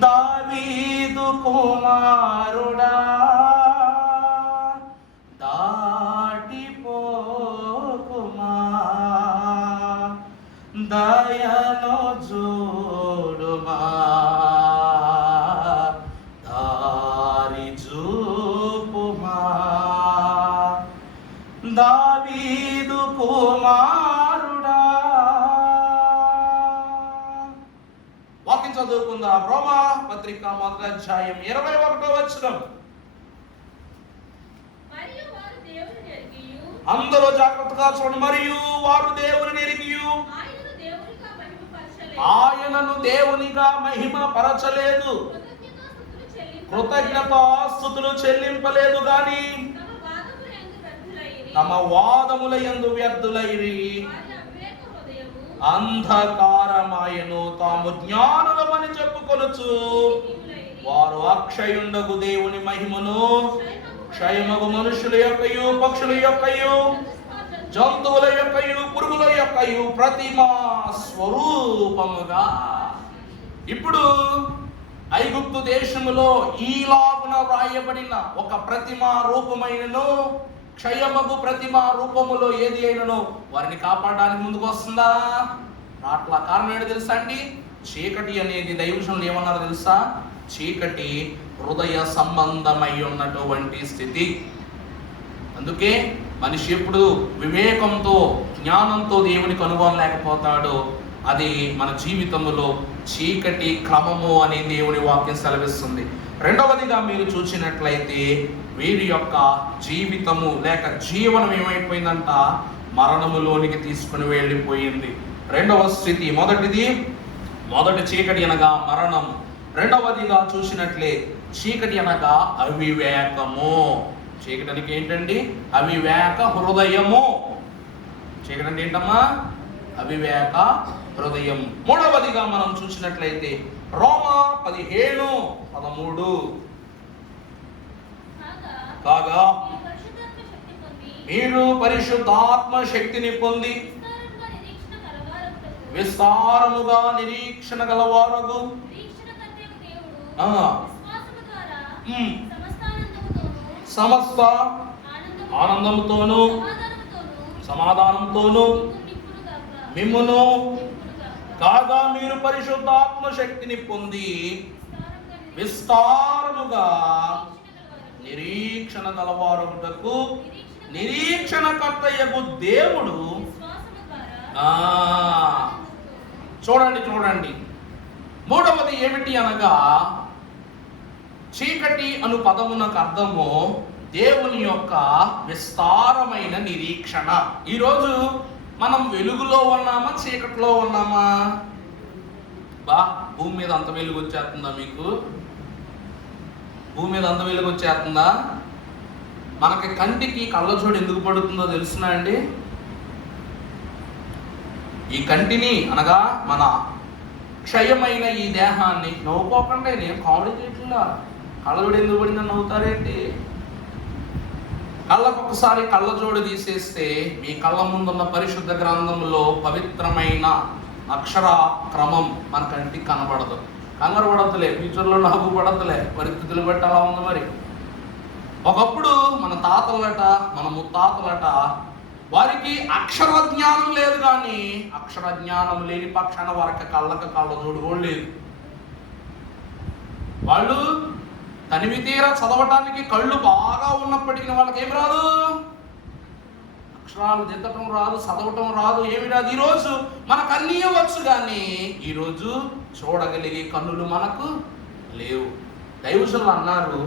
దావీదు కుమారుడా దాటిపోకుమా దయను చూడుమా దారి చూపుమా దావీదు కుమారుడా. వాక్యం చదువుకుందాం. రోమా పత్రిక 1వ అధ్యాయం 21వ వచనం. అందరూ జాగ్రత్తగా చూడండి. మరియు వారు దేవుని ఎరిగియు ఆయనను దేవునిగా మహిమ పరచలేదు, కృతజ్ఞతాస్తుతులు చెల్లింపలేదు గాని తమ వాదముల యందు వ్యర్థులైరి. అంధకారమాయను తాము జ్ఞానులమని చెప్పుకొనుచు వారు అక్షయుండగు దేవుని మహిమను క్షయమగు మనుషుల యొక్కయు పక్షుల యొక్కయు జంతువుల యొక్కయు పురుగుల యొక్కయు ప్రతిమా స్వరూపముగా. ఇప్పుడు ఐగుప్తు దేశములో ఈలాగున వ్రాయబడిన ఒక ప్రతిమా రూపమైనను క్షయమగు ప్రతిమా రూపములో ఏది అయినను వారిని కాపాడడానికి ముందుకు వస్తుందా? రాట్ల కారణం ఏంటో తెలుసా అండి? చీకటి అనేది దైవజనులు ఏమన్నారో తెలుసా? చీకటి హృదయ సంబంధమై ఉన్నటువంటి స్థితి. అందుకే మనిషి ఎప్పుడు వివేకంతో జ్ఞానంతో దేవుని కనుగొనలేకపోతాడో అది మన జీవితంలో చీకటి క్రమము అని దేవుని వాక్యం సెలవిస్తుంది. రెండవదిగా మీరు చూసినట్లయితే వీరి యొక్క జీవితము లేక జీవనం ఏమైపోయిందంట? మరణములోనికి తీసుకుని వెళ్ళిపోయింది. రెండవ స్థితి. మొదటి చీకటి అనగా మరణం. రెండవదిగా చూసినట్లే చీకటి అనగా అవివేకము. చీకటానికి ఏంటండి? అవివేక హృదయము. చీకటి అంటే ఏంటమ్మా? అవివేక హృదయం. మూడవదిగా మనం చూసినట్లయితే రోమా 15:13 కాగా మీరు పరిశుద్ధాత్మ శక్తిని పొంది విస్తారముగా నిరీక్షణ గలవారగు సమస్త ఆనందముతోను సమాధానంతోను మిమ్మును కాగా మీరు పరిశుద్ధాత్మ శక్తిని పొంది విస్తారముగా నిరీక్షణ గలవారుటకు నిరీక్షణకర్తయగు దేవుడు. చూడండి. మూడవది ఏమిటి అనగా చీకటి అను పదమునకు అర్థము దేవుని యొక్క విస్తారమైన నిరీక్షణ. ఈరోజు మనం వెలుగులో ఉన్నామా చీకటిలో ఉన్నామా? భూమి మీద అంత వెలుగు వచ్చేస్తుందా మీకు? భూమి మీద అంత వెలుగు వచ్చేస్తుందా? మనకి కంటికి కళ్ళజోడు ఎందుకు పడుతుందో తెలుసునా అండి? ఈ కంటిని అనగా మన క్షయమైన ఈ దేహాన్ని నవ్వుకోకుండా నేను కామెడీ చేయట్లా. కళ్ళజోడు ఎందుకు పడిందని నవ్వుతారేంటి? కళ్ళకొకసారి కళ్ళజోడు తీసేస్తే మీ కళ్ళ ముందున్న పరిశుద్ధ గ్రంథంలో పవిత్రమైన అక్షర క్రమం మన కంటికి కనబడదు. కంగారు పడతలే, ఫ్యూచర్లో నాకు పడతలే, పరిస్థితులు బట్టి అలా ఉంది. మరి ఒకప్పుడు మన తాతలట మన ముత్తాతలట వారికి అక్షర జ్ఞానం లేదు, కానీ అక్షర జ్ఞానం లేని పక్షాన వారికి కళ్ళకు కళ్ళజోడు కూడా లేదు. వాళ్ళు తనివి తీరా చదవటానికి కళ్ళు బాగా ఉన్నప్పటికీ వాళ్ళకి ఏమి రాదు, అక్షరాలు దిద్దటం రాదు, చదవటం రాదు, ఏమి రాదు. ఈరోజు మనకు అన్నీ వచ్చు, కానీ ఈరోజు చూడగలిగే కన్నులు మనకు లేవు. దైవజనులు అన్నారు,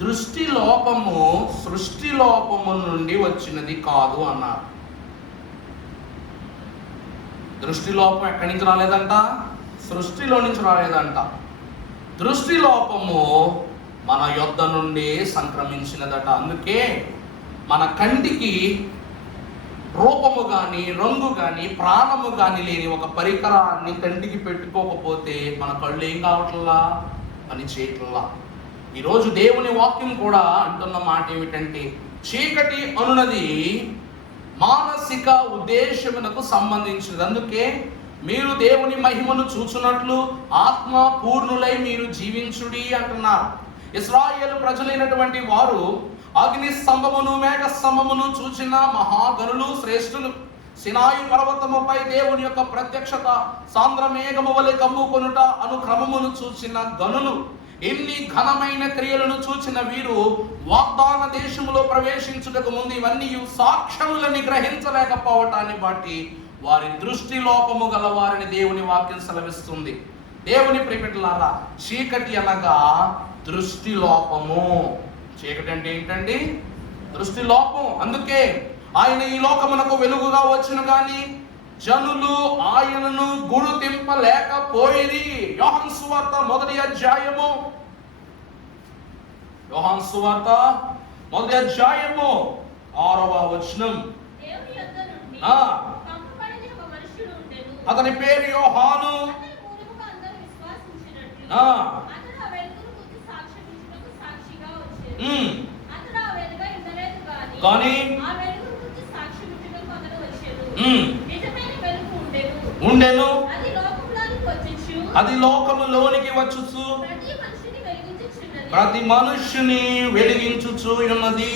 దృష్టి లోపము సృష్టి లోపము నుండి వచ్చినది కాదు అన్నారు. దృష్టి లోపం ఎక్కడి నుంచి రాలేదంట? సృష్టిలో నుంచి రాలేదంట. దృష్టి లోపము మన యొద్ద నుండి సంక్రమించినదట. అందుకే మన కంటికి రూపము కానీ, రంగు కానీ, ప్రాణము కానీ లేని ఒక పరికరాన్ని కంటికి పెట్టుకోకపోతే మన కళ్ళు ఏం కావట్లా, పని చేయట్లా. ఈరోజు దేవుని వాక్యం కూడా అంటున్న మాట ఏమిటంటే, చీకటి అనున్నది మానసిక ఉద్దేశమునకు సంబంధించినది. అందుకే మీరు దేవుని మహిమను చూచున్నట్లు ఆత్మ పూర్ణులై మీరు జీవించుడి అంటున్నారు. ఇశ్రాయేలు ప్రజలైనటువంటి వారు అగ్ని స్తంభమును, మేఘ స్తంభమును చూచిన మహాగణులు, శ్రేష్ఠులు. సినాయి పర్వతముపై దేవుని యొక్క ప్రత్యక్షత సాంద్ర మేఘము వలె కమ్ముకొనుట అను క్రమమును చూచిన గనులు. ఎన్ని ఘనమైన క్రియలను చూచిన వీరు వాగ్దాన దేశములో ప్రవేశించుటకు ముందు ఇవన్నీ సాక్ష్యములని గ్రహించలేకపోవటాన్ని బట్టి వారి దృష్టి లోపము గల వారిని దేవుని వాక్యం సెలవిస్తుంది. దేవుని ప్రియబిడ్డలారా, చీకటి అనగా దృష్టి లోపము. చీకటి అంటే ఏంటండి? దృష్టి లోపం. అందుకే ఆయన ఈ లోకమునకు వెలుగుగా వచ్చును గాని జనులు ఆయనను గుర్తింపలేకపోయిరి. యోహాను సువార్త 1వ అధ్యాయము, యోహాను సువార్త 1వ అధ్యాయము 6వ వచనం. అతని పేరు యోహాను. కానీ ఉండెను, అది లోకములోనికి వచ్చుచు ప్రతి మనుష్యుని వెలిగించుచు ఉన్నది.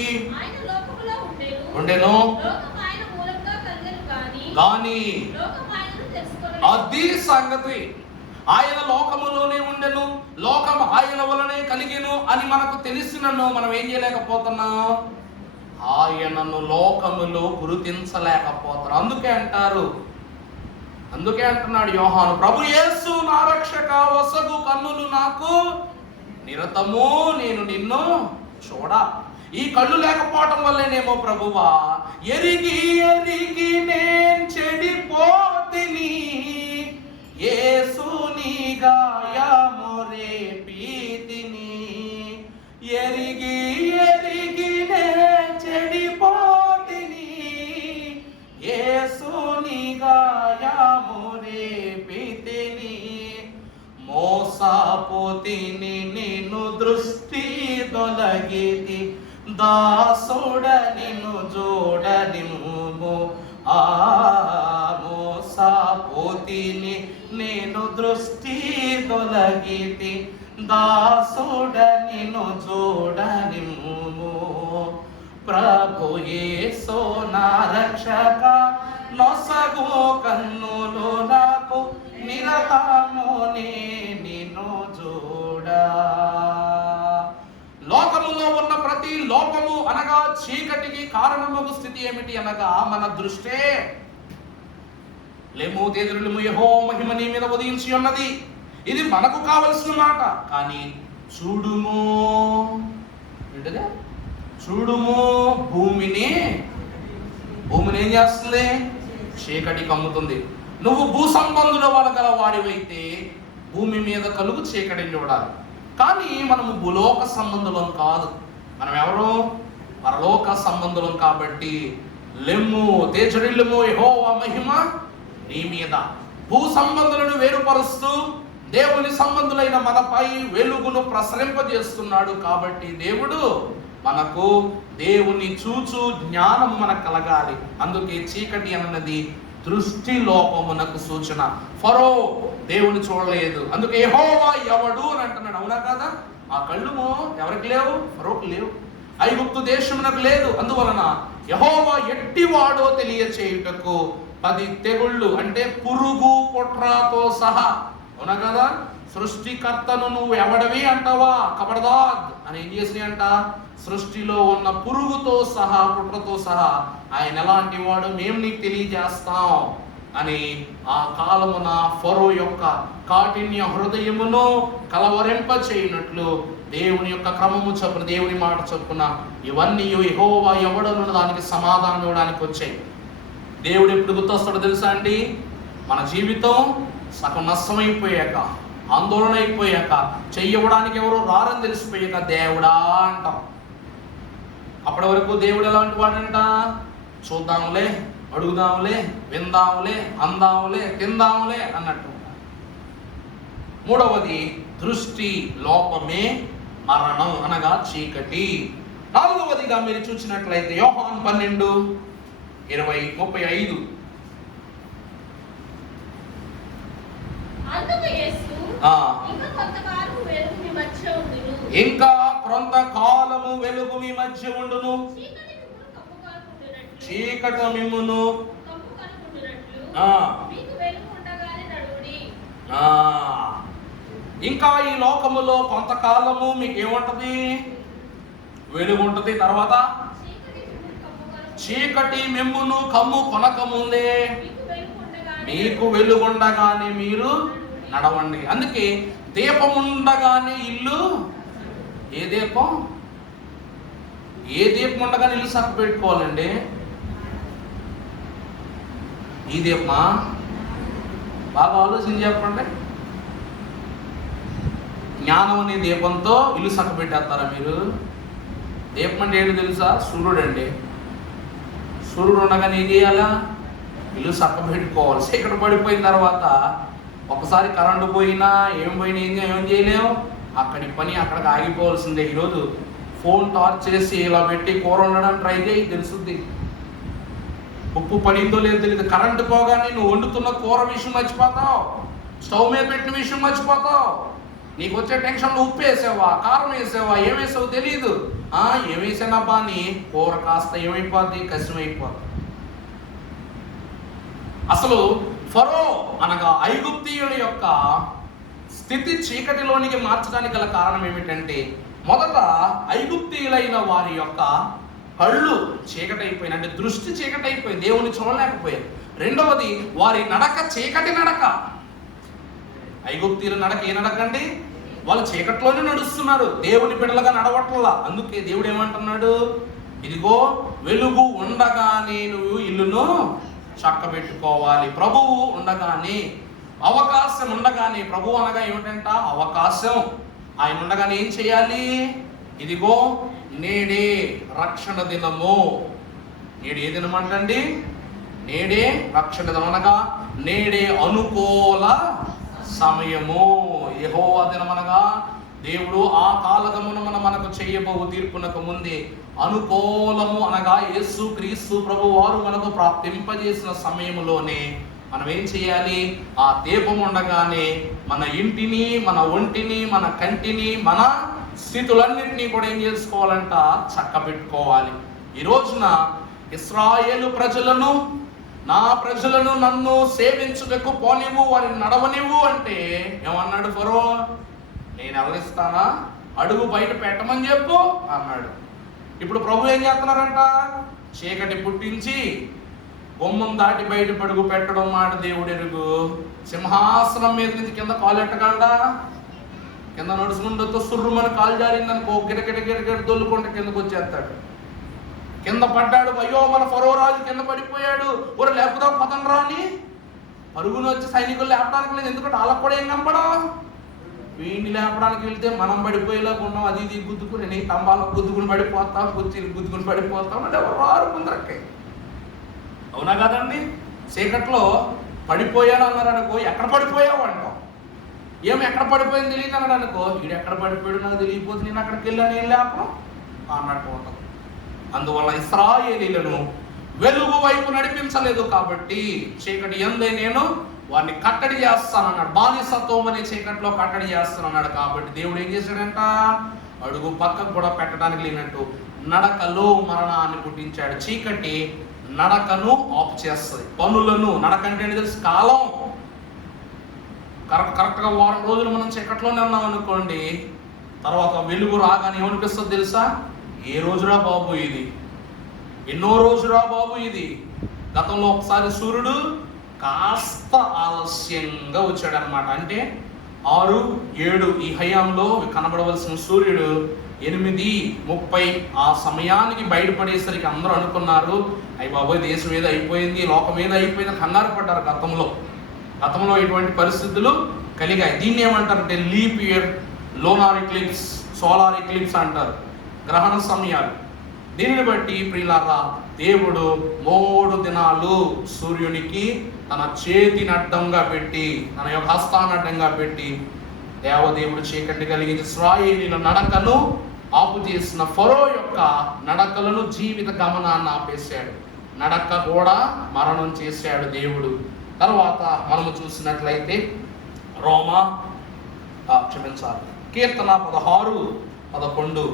ఉండెను కానీ అది సంగతి. ఆయన లోకములోనే ఉండెను, లోకం ఆయన వలనే కలిగెను అని మనకు తెలిసినను మనం ఏం చేయలేకపోతున్నాం? ఆయనను లోకములో గుర్తించలేకపోతున్నాం. అందుకే అంటున్నాడు యోహాను, ప్రభు యేసు నా రక్షక వసగు కన్నులు నాకు నిరతము నేను నిన్ను చూడ. ఈ కళ్ళు లేకపోవటం వల్లేనేమో ప్రభువా, ఎరిగి ఎరిగి నేను చెడిపోతిని, యేసుని గాయము రేపితిని. ఎరిగి ఎరిగి నేను చెడిపోతిని, యేసుని గాయము రేపితిని. మోసపోతిని నిన్ను దృష్టి తొలగితి, దాసుడ నిన్ను జోడనిమ్ము. మోసపోతిని నేను దృష్టి తొలగితి, దాసుడ నిన్ను జోడనిమ్ము. ప్రభు యేసు నా రక్షక నొసగు కన్నులు నాకు నిరతము నిన్ను చూడ. లోకములో ఉన్న ప్రతి లోపము అనగా చీకటికి కారణమగు స్థితి ఏమిటి అనగా మన దృష్టే. లెమ్ము తేజరులము యెహోవా మహిమ నీ మీద ఉదయించి ఉన్నది. ఇది మనకు కావలసిన మాట. కానీ చూడుము, ఏంటది? చూడుము, భూమిని ఏం చేస్తుంది? చీకటి కమ్ముతుంది. నువ్వు భూ సంబంధుల వల్ల గల వాడివైతే భూమి మీద కలుగు చీకటిని చూడాలి. కానీ మనము భూలోక సంబంధులం కాదు. మనం ఎవరు? పరలోక సంబంధులం. కాబట్టి లెమ్ము తేజరిల్లుము యెహోవా మహిమ నీ మీద. భూ సంబంధులను వేరుపరుస్తూ దేవుని సంబంధులైన మనపై వెలుగును ప్రసరింపజేస్తున్నాడు. కాబట్టి దేవుడు మనకు దేవుని చూచు జ్ఞానం మనకు కలగాలి. అందుకే చీకటి అన్నది దృష్టి లోపమునకు సూచన. ఫరో దేవుని చూడలేదు, అందుకే యెహోవా ఎవడు అని అంటున్నాడు. అవునా కదా? ఆ కళ్ళు ఎవరికి లేవు? ఫరోకు లేవు, ఐగుప్తు దేశమునకు లేదు. అందువలన యెహోవా ఎట్టివాడో తెలియచేయుటకు 10 తెగుళ్ళు అంటే పురుగు పుట్రతో సహా. అవునా కదా? సృష్టికర్తను నువ్వు ఎవడవి అంటావా? కబర్దాద్ అని ఏం చేసినాయి అంట? సృష్టిలో ఉన్న పురుగుతో సహా, పుట్రతో సహా ఆయన ఎలాంటి వాడు మేము నీకు తెలియజేస్తాం అని ఆ కాలమున ఫరో యొక్క కాఠిన్య హృదయమును కలవరింప చేయనట్లు దేవుని యొక్క క్రమము చొప్పున, దేవుని మాట చొప్పున ఇవన్నీ యెహోవా ఎవడను దానికి సమాధానం ఇవ్వడానికి వచ్చాయి. దేవుడు ఎప్పుడు గుర్తొస్తాడో తెలుసా అండి? మన జీవితం సగం నష్టమైపోయాక, ఆందోళన అయిపోయాక, చెయ్యవడానికి ఎవరో రారని తెలిసిపోయాక దేవుడా అంటాం. అప్పటి వరకు దేవుడు ఎలాంటి వాడంట? చూద్దాంలే, అడుగుదాంలే, విందాంలే, అందాంలే, తిందాంలే అన్నట్టు. మూడవది దృష్టి లోపమే మరణం అనగా చీకటి. నాలుగవదిగా మీరు చూసినట్లయితే యోహాను 12:20-35. ఇంకా కొంతకాలము వెలుగు మీ మధ్య ఉండును, చీకటి మిమ్మును ఇంకా ఈ లోకములో కొంతకాలము మీకు ఏముంటది? వెలుగు ఉంటది. తర్వాత చీకటి మిమ్మును కమ్ము కొనకముందే మీకు వెలుగుండగానే మీరు నడవండి. అందుకే దీపం ఉండగానే ఇల్లు, ఏ దీపం ఉండగానే ఇల్లు చక్క పెట్టుకోవాలండి? ఈ దీపమా? బాగా ఆలోచన చెప్పండి. జ్ఞానం అనే దీపంతో ఇల్లు చక్క పెట్టేస్తారా మీరు? దీపం అంటే ఏంటి తెలుసా? సూర్యుడు అండి. సూర్యుడు ఉండగానే ఏం చేయాలా? ఇల్లు చక్క పెట్టుకోవాలి. చీకటి పడిపోయిన తర్వాత ఒకసారి కరెంటు పోయినా ఏం చేయలేము. అక్కడి పని అక్కడికి ఆగిపోవాల్సిందే. ఈరోజు ఫోన్ టార్చ్ చేసి ఇలా పెట్టి కూర వండడానికి ట్రై చేయి, తెలుస్తుంది. ఉప్పు పడిందో లేదో తెలియదు. కరెంటు పోగానే నువ్వు వండుతున్న కూర విషయం మర్చిపోతావు, స్టవ్ మీద పెట్టిన విషయం మర్చిపోతావు. నీకు వచ్చే టెన్షన్లో ఉప్పు వేసావా, కారం వేసావా, ఏమేసావో తెలియదు. ఏమేసానబ్బా అని కూర కాస్త ఏమైపోద్ది? కసిమైపోద్ది. అసలు ఫరో అనగా ఐగుప్తీయుల యొక్క స్థితి చీకటిలోనికి మార్చడానికి గల కారణం ఏమిటంటే, మొదట ఐగుప్తీయులైన వారి యొక్క కళ్ళు చీకటైపోయిన, అంటే దృష్టి చీకటైపోయింది, దేవుని చూడలేకపోయారు. రెండవది వారి నడక చీకటి నడక. ఐగుప్తీయుల నడక ఏ నడక అండి? వాళ్ళు చీకట్లోనే నడుస్తున్నారు, దేవుని బిడ్డలుగా నడవట్లా. అందుకే దేవుడు ఏమంటున్నాడు? ఇదిగో వెలుగు ఉండగానే నువ్వు ఇల్లును చక్కబెట్టుకోవాలి. ప్రభువు ఉండగానే, అవకాశం ఉండగానే, ప్రభువు అనగా ఏమిటంట? అవకాశం. ఆయన ఉండగానే ఏం చేయాలి? ఇదిగో నేడే రక్షణ దినము. నేడు ఏ దినం అంటండి? నేడే రక్షణ దినం అనగా నేడే అనుకూల సమయము. యెహోవా దినమనగా దేవుడు ఆ కాలగమున మనకు చేయబో తీర్పునకు ముందే అనుకూలము అనగా యేసు క్రీస్తు ప్రభు వారు మనకు ప్రాప్తింపజేసిన సమయములోనే మనం ఏం చేయాలి? ఆ దీపం ఉండగానే మన ఇంటిని, మన ఒంటిని, మన కంటిని, మన స్థితులన్నింటినీ కూడా ఏం చేసుకోవాలంట? చక్క పెట్టుకోవాలి. ఈ రోజున ఇశ్రాయేలు ప్రజలను, నా ప్రజలను నన్ను సేవించుటకు పోనివ్వు, వారిని నడవనివ్వు అంటే ఏమన్నాడు ఫరో? నేను ఎవరిస్తానా? అడుగు బయట పెట్టమని చెప్పు అన్నాడు. ఇప్పుడు ప్రభు ఏం చేస్తున్నారంట? చీకటి పుట్టించి గుమ్మం దాటి బయట పడుగు పెట్టడం మాట దేవుడు ఎరుగు. సింహాసనం మీద నుంచి కింద కాలు ఎట్టకుండా, కింద నడుచుకుంటూ సుర్రుమని కాలు జారిందనుకో, గిరగిర దొల్లుకుంటే కిందకు వచ్చేస్తాడు. కింద పడ్డాడు, అయ్యో మన ఫరో రాజు కింద పడిపోయాడు, ఒరు లేపుదా పతండ్రా అని పరుగును వచ్చి సైనికులు లేపడానికి లేదు. ఎందుకంటే వాళ్ళకు కూడా ఏం కనపడా? వీడిని లేపడానికి వెళ్తే మనం పడిపోయేలాగా ఉన్నాం. అది ఇది గుద్దుకుని, నీ తంబాలకు గుద్దుకుని పడిపోతాం, కుర్చీలు గుద్దుకుని పడిపోతాం అంటే ఎవరు రారు ముందరకే. అవునా కాదండి? చీకట్లో పడిపోయాను అన్నారు అనుకో, ఎక్కడ పడిపోయావు అంటాం. ఏమి ఎక్కడ పడిపోయింది తెలియదు అన్నాడు అనుకో, వీడు ఎక్కడ పడిపోయాడు నాకు తెలియకపోతే నేను అక్కడికి వెళ్ళాను, ఏం లేపడం అన్నట్టు ఉంటుంది. అందువల్ల ఇశ్రాయేలీలను వెలుగు వైపు నడిపించలేదు కాబట్టి చీకటి యందే నేను వారిని కట్టడి చేస్తానన్నాడు. బానిసత్వం అనే చీకటిలో కట్టడి చేస్తానన్నాడు. కాబట్టి దేవుడు ఏం చేశాడంట? అడుగు పక్కకు కూడా పెట్టడానికి లేనట్టు నడకలో మరణాన్ని పుట్టించాడు. చీకటి నడకను ఆఫ్ చేస్తుంది, పనులను. నడక అంటే తెలుసు, కాలం. కరెక్ట్గా వారం రోజులు మనం చీకట్లోనే ఉన్నాం అనుకోండి, తర్వాత వెలుగు రాగానే ఏమనిపిస్తుంది తెలుసా? ఏ రోజురా బాబు ఇది, ఎన్నో రోజురా బాబు ఇది. గతంలో ఒకసారి సూర్యుడు కాస్త ఆలస్యంగా వచ్చాడు అనమాట. అంటే 6, 7 ఈ హయాంలో కనబడవలసిన సూర్యుడు 8:30 ఆ సమయానికి బయటపడేసరికి అందరూ అనుకున్నారు, అయ్యి బాబోయ్ దేశం మీద అయిపోయింది, లోకం మీద అయిపోయింది, కంగారు పడ్డారు. గతంలో ఇటువంటి పరిస్థితులు కలిగాయి. దీన్ని ఏమంటారంటే leap year, lunar eclipse, solar eclipse అంటారు, గ్రహణ సమయాలు. దీనిని బట్టి ప్రియులారా దేవుడు 3 దినాలు సూర్యునికి తన చేతిని అడ్డంగా పెట్టి, తన యొక్క హస్తాన్ని అడ్డంగా పెట్టి దేవదేవుడు చీకటి కలిగించి ఇశ్రాయేలీయుల నడకను ఆపు చేసిన ఫరో యొక్క నడకలను, జీవిత గమనాన్ని ఆపేశాడు. నడక కూడా మరణం చేశాడు దేవుడు. తర్వాత మనము చూసినట్లయితే కీర్తన 16:11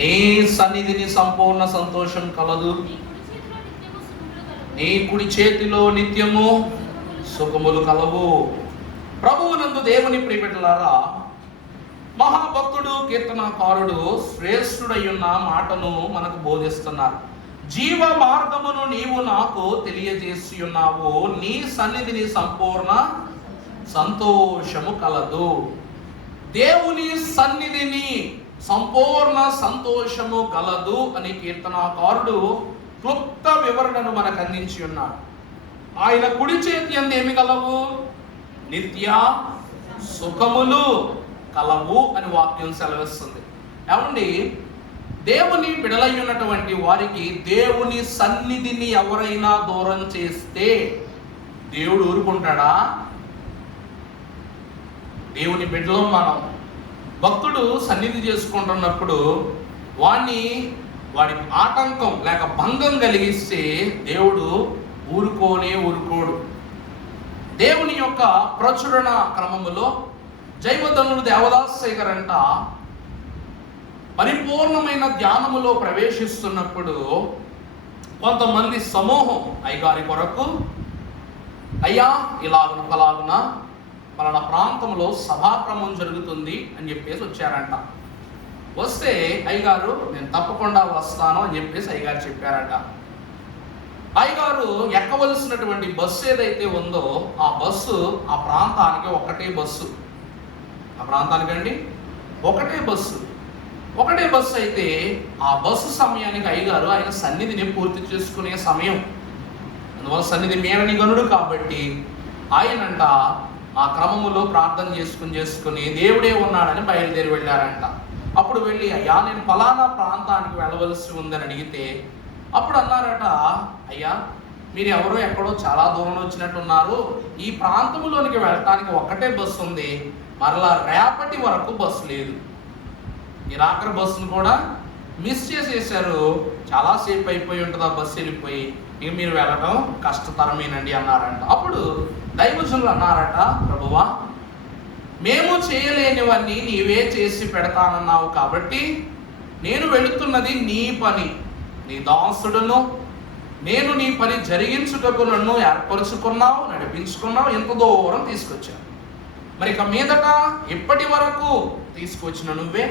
నీ సన్నిధిని సంపూర్ణ సంతోషం కలదు, నీ కుడి చేతిలో నిత్యము సుఖములు కలవు. ప్రభువునందు దేవుని ప్రియబిడ్డలారా, మహాభక్తుడు కీర్తనకారుడు శ్రేష్ఠుడయ్యున్న మాటను మనకు బోధిస్తున్నారు. జీవ మార్గమును నీవు నాకు తెలియజేసి ఉన్నావు, నీ సన్నిధిని సంపూర్ణ సంతోషము కలదు. దేవుని సన్నిధిని సంపూర్ణ సంతోషము కలదు అని కీర్తనకారుడు క్లుప్త వివరణను మనకు అందించి ఉన్నాడు. ఆయన కుడి చేతి యందు ఏమి కలవు? నిత్య సుఖములు కలవు అని వాక్యం సెలవిస్తుంది. ఏమండి, దేవుని బిడలై ఉన్నటువంటి వారికి దేవుని సన్నిధిని ఎవరైనా దూరం చేస్తే దేవుడు ఊరుకుంటాడా? దేవుని బిడ్డలో మనం భక్తుడు సన్నిధి చేసుకుంటున్నప్పుడు వాడి ఆటంకం లేక భంగం కలిగిస్తే దేవుడు ఊరుకోడు. దేవుని యొక్క ప్రచురణ క్రమములో జైవధనుడు దేవదాసయ్య గారంట పరిపూర్ణమైన ధ్యానములో ప్రవేశిస్తున్నప్పుడు కొంతమంది సమూహం అయ్యగారి కొరకు, అయ్యా ఇలాగున పలానా ప్రాంతంలో సభాక్రమం జరుగుతుంది అని చెప్పేసి వచ్చారంట. వస్తే అయ్యగారు నేను తప్పకుండా వస్తాను అని చెప్పేసి అయ్యగారు చెప్పారట. అయ్యగారు ఎక్కవలసినటువంటి బస్సు ఏదైతే ఉందో ఆ బస్సు ఆ ప్రాంతానికి ఒకటే బస్సు. ఆ ప్రాంతానికండి ఒకటే బస్సు అయితే ఆ బస్సు సమయానికి అయ్యగారు ఆయన సన్నిధిని పూర్తి చేసుకునే సమయం. అందువల్ల సన్నిధి మేరని గనుడు కాబట్టి ఆయనంట ఆ క్రమములో ప్రార్థన చేసుకుని దేవుడే ఉన్నాడని బయలుదేరి వెళ్ళారంట. అప్పుడు వెళ్ళి, అయ్యా నేను ఫలానా ప్రాంతానికి వెళ్ళవలసి ఉందని అడిగితే అప్పుడు అన్నారట, అయ్యా మీరు ఎవరో ఎక్కడో చాలా దూరంలో వచ్చినట్టున్నారు, ఈ ప్రాంతంలోనికి వెళ్ళటానికి ఒక్కటే బస్సు ఉంది, మరలా రేపటి వరకు బస్సు లేదు. ఈ రాత్రి బస్సును కూడా మిస్ చేసేసారు, చాలాసేపు అయిపోయి ఉంటుంది ఆ బస్సు వెళ్ళిపోయి, ఇక మీరు వెళ్ళడం కష్టతరమేనండి అన్నారంట. అప్పుడు దైవజనులు అన్నారట, ప్రభువా మేము చేయలేనివన్నీ నీవే చేసి పెడతానన్నావు కాబట్టి నేను వెళుతున్నది నీ పని, నీ దాసుడును నేను నీ పని జరిగించుటకు నన్ను ఏర్పరుచుకున్నావు, నడిపించుకున్నావు, ఎంత దూరం తీసుకొచ్చావు. మరి ఇక మీదట ఇప్పటి వరకు తీసుకొచ్చిన నువ్వే,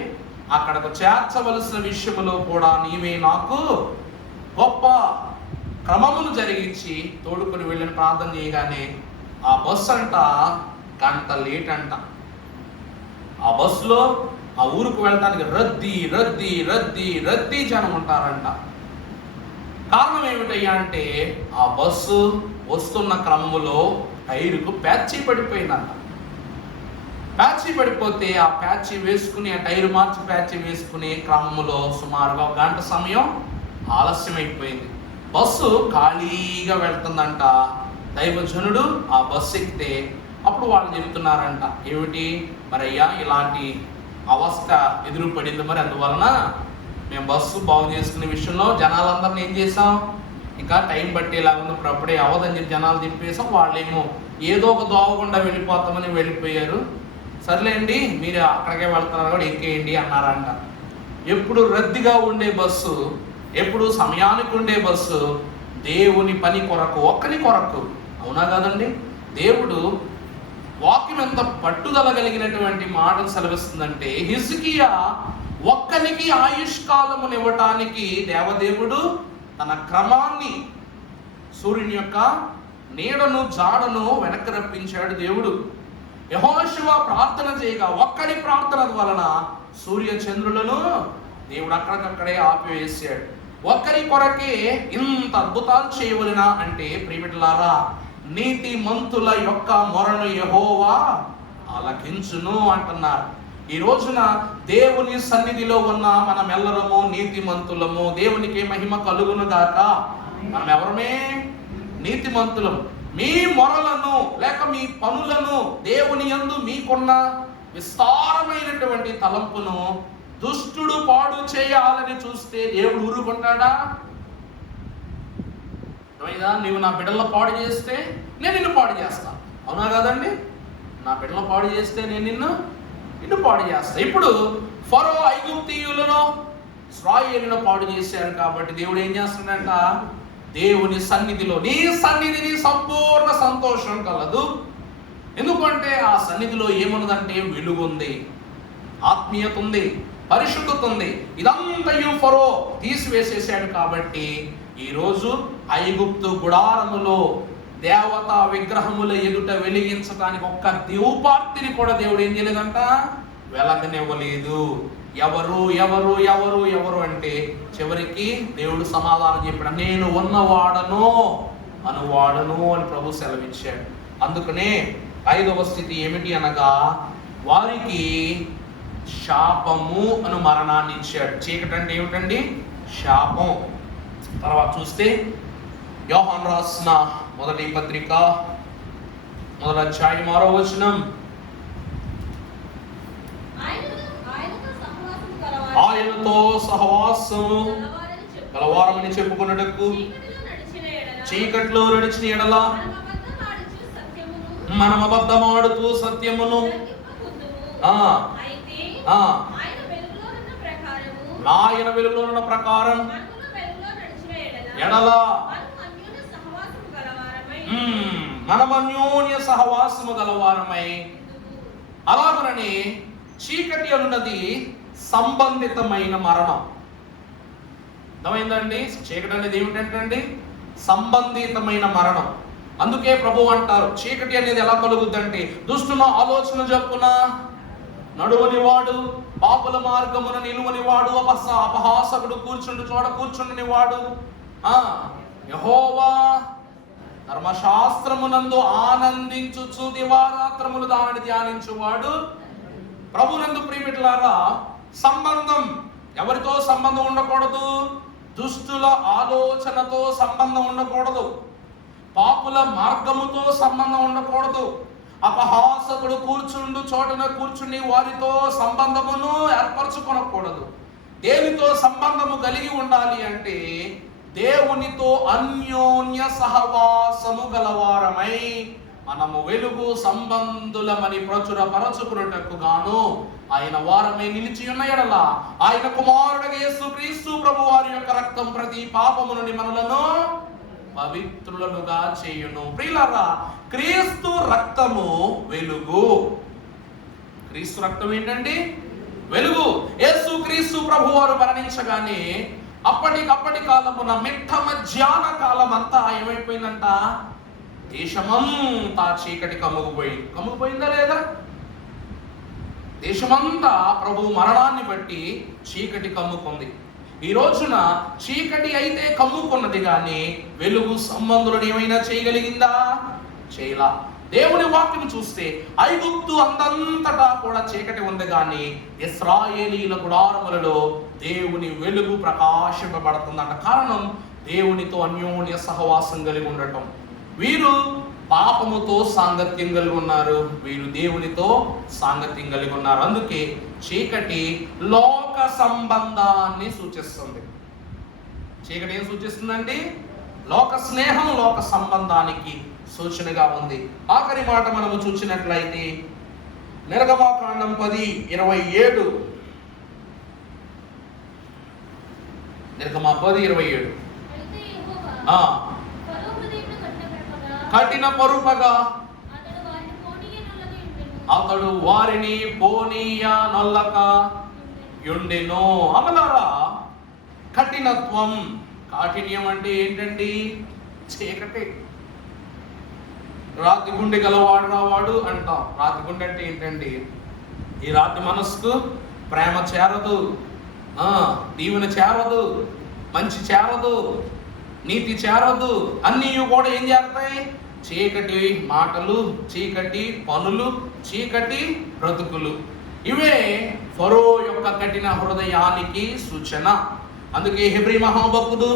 అక్కడకు చేర్చవలసిన విషయములో కూడా నీవే నాకు గొప్ప క్రమమును జరిగించి తోడుకొని వెళ్ళని ప్రార్థన చేయగానే ఆ బస్సు అంట గంట లేట్ అంట. ఆ బస్సులో ఆ ఊరుకు వెళ్ళటానికి రద్దీ జనం ఉంటారంట. కారణం ఏమిటయ్యా అంటే ఆ బస్సు వస్తున్న క్రమములో టైరుకు ప్యాచీ పడిపోయిందంట. ప్యాచీ పడిపోతే ఆ ప్యాచీ వేసుకుని, ఆ టైరు మార్చి ప్యాచీ వేసుకునే క్రమములో సుమారుగా 1 గంట సమయం ఆలస్యమైపోయింది. బస్సు ఖాళీగా వెళ్తుందంట. దైవజనుడు ఆ బస్సు ఎక్కితే అప్పుడు వాళ్ళు చెబుతున్నారంట, ఏమిటి మరి అయ్యా ఇలాంటి అవస్థ ఎదురు పడింది, మరి అందువలన మేము బస్సు బాగు చేసుకునే విషయంలో జనాలందరినీ ఏం చేసాం, ఇంకా టైం పట్టేలాగా ఉంది, ఇప్పుడు అప్పుడే అవదని చెప్పి జనాలు తిప్పేసాం, వాళ్ళేమో ఏదో ఒక దోవకుండా వెళ్ళిపోతామని వెళ్ళిపోయారు, సర్లేండి మీరు అక్కడికే వెళ్తున్నారు కూడా ఎక్కేయండి అన్నారంట. ఎప్పుడు రద్దీగా ఉండే బస్సు, ఎప్పుడు సమయానికి ఉండే బస్సు దేవుని పని కొరకు, ఒక్కని కొరకు. అవునా కాదండి? దేవుడు వాక్యం ఎంత పట్టుదల కలిగినటువంటి మాటలు సెలవిస్తుందంటే, హిజ్కియా ఒక్కనికి ఆయుష్కాలమును ఇవ్వటానికి దేవదేవుడు తన క్రమాన్ని, సూర్యుని యొక్క నీడను జాడను వెనక్కి రప్పించాడు దేవుడు. యెహోషువ ప్రార్థన చేయగా ఒక్కడి ప్రార్థన వలన సూర్య చంద్రులను దేవుడు అక్కడికక్కడే ఆపివేశాడు. ఒక్కరి కొరకే ఇంత అద్భుతాలు చేయవలెనా అంటే ప్రియబిడ్డలారా, నీతి మంతుల యొక్క మొరను యెహోవా ఆలకించును అంటున్నారు. ఈ రోజున దేవుని సన్నిధిలో ఉన్న మనమెల్లరము నీతిమంతులము. దేవునికి మహిమ కలుగును గాక. మనం ఎవరమే? నీతిమంతులం. మీ మొరలను లేక మీ పనులను దేవుని యందు మీకున్న విస్తారమైనటువంటి తలంపును దుష్టుడు పాడు చేయాలని చూస్తే దేవుడు ఊరుకుంటాడా? నీవు నా బిడ్డల పాడు చేస్తే నేను నిన్ను పాడు చేస్తా, అవునా కాదండి? నా బిడ్డల పాడు చేస్తే నేను నిన్ను పాడు చేస్తా. ఇప్పుడు ఫరో ఐగుప్తీయులను ఇశ్రాయేలును పాడు చేశారు కాబట్టి దేవుడు ఏం చేస్తున్నాడంట? దేవుని సన్నిధిలో నీ సన్నిధిని సంపూర్ణ సంతోషం కలదు. ఎందుకంటే ఆ సన్నిధిలో ఏమున్నదంటే వెలుగుంది, ఆత్మీయత ఉంది, పరిశుద్ధత ఉంది. ఇదంతయు ఫరో తీసివేసేసాడు కాబట్టి ఈరోజు ఐగుప్తు గుడారములో దేవతా విగ్రహముల ఎదుట వెలిగించడానికి ఒక్క దీపార్తిని కూడా దేవుడు ఏం చేయలేదంట? వెలగనివ్వలేదు. ఎవరు ఎవరు ఎవరు ఎవరు అంటే చివరికి దేవుడు సమాధానం చెప్పాడు, నేను ఉన్నవాడను అనువాడను అని ప్రభు సెలవిచ్చాడు. అందుకనే 5వ స్థితి ఏమిటి అనగా వారికి శాపము అను మరణాన్ని ఇచ్చాడు. చీకటి అంటే ఏమిటండి? శాపం. తర్వాత చూస్తే యోహాను రాసిన మొదటి పత్రిక 1వ అధ్యాయం 6వ వచనం, ఆయనతో సహవాసము గలవారమని చెప్పుకున్నటకు చీకట్లో నడిచిన ఎడల మనం అబద్ధమాడుతూ సత్యమును ఆయన వెలుగులో ఉన్న ప్రకారం ఎడల మనం అన్యోన్య సహవాసము గలవారమై. అలాగనని చీకటి అన్నది సంబంధితమైన మరణం. అర్థమైందండి? చీకటి అనేది ఏమిటంటే సంబంధితమైన మరణం. అందుకే ప్రభు అంటారు చీకటి అనేది ఎలా కలుగుద్దంటే దుష్టుల ఆలోచన చొప్పున నడువని వాడు, పాపుల మార్గమున నిలువని వాడు, అపహాసకుడు కూర్చుండు చోట కూర్చుండని వాడు, యెహోవా ధర్మశాస్త్రమునందు ఆనందించుచు దివారాత్రములు దానిని ధ్యానించువాడు. ప్రభునందు ప్రియమిట్లారా, సంబంధం ఎవరితో సంబంధం ఉండకూడదు? దుష్టుల ఆలోచనతో సంబంధం ఉండకూడదు, పాపుల మార్గముతో సంబంధం ఉండకూడదు, అపహాసకుడు కూర్చుండు చోటన కూర్చుని వారితో సంబంధమును ఏర్పరచుకొనకూడదు. దేనితో సంబంధము కలిగి ఉండాలి అంటే దేవునితో అన్యోన్య సహవాసము గలవారమై మనము వెలుగు సంబంధులమని ప్రచురపరచుకున్నటకు గాను ఆయన వారమై నిలిచి ఉన్న ఎడల ఆయన కుమారుడు యేసుక్రీస్తు ప్రభు వారి యొక్క రక్తం ప్రతి పాపము నుండి మనలను పవిత్రులనుగా చేయును. ప్రియులారా, క్రీస్తు రక్తము వెలుగు. క్రీస్తు రక్తం ఏంటండి? వెలుగు. యేసుక్రీస్తు ప్రభు వారు మరణించగానే అప్పటి కాలమున మిట్ట మధ్యాహ్న కాలం అంతా ఏమైపోయిందంట? దేశమంతా చీకటి కమ్ముకుపోయిందా లేదా? దేశమంతా ప్రభు మరణాన్ని బట్టి చీకటి కమ్ముకుంది. ఈ రోజున చీకటి అయితే కమ్ముకున్నది కానీ వెలుగు సంబంధులను ఏమైనా చేయగలిగిందా? చేయలా. దేవుని వాక్యం చూస్తే ఐగుప్తు అందంతటా కూడా చీకటి ఉంది కానీ ఇశ్రాయేలీల గుడారములలో దేవుని వెలుగు ప్రకాశింపబడుతుందంట. కారణం దేవునితో అన్యోన్య సహవాసం కలిగి ఉండటం. వీరు పాపముతో సాంగత్యం కలిగి ఉన్నారు, వీరు దేవునితో సాంగత్యం కలిగి ఉన్నారు. అందుకే చీకటి లోక సంబంధాన్ని సూచిస్తుంది. చీకటి ఏం సూచిస్తుందండి? లోక స్నేహం, లోక సంబంధానికి సూచనగా ఉంది. ఆఖరి మాట మనము చూసినట్లయితే నిర్గమకాండం 10:27, నిర్గమ 10:27, కఠిన పరుపగా అతడు వారిని పోనీయ నొల్లక యుండెను. అమలారా, కఠినత్వం, కాఠిన్యం అంటే ఏంటండి? చీకటి. రాతి గుండె గలవాడు రావాడు అంటాం. రాతి గుండె అంటే ఏంటండి? ఈ రాతి మనస్సుకు ప్రేమ చేరదు, దీవెన చేరదు, మంచి చేరదు, నీతి చేరదు, అన్నీ కూడా ఏం చేస్తాయి? చీకటి మాటలు, చీకటి పనులు, చీకటి బ్రతుకులు, ఇవే ఫరో యొక్క కఠిన హృదయానికి సూచన. అందుకే హెబ్రీ మహాభక్తుడు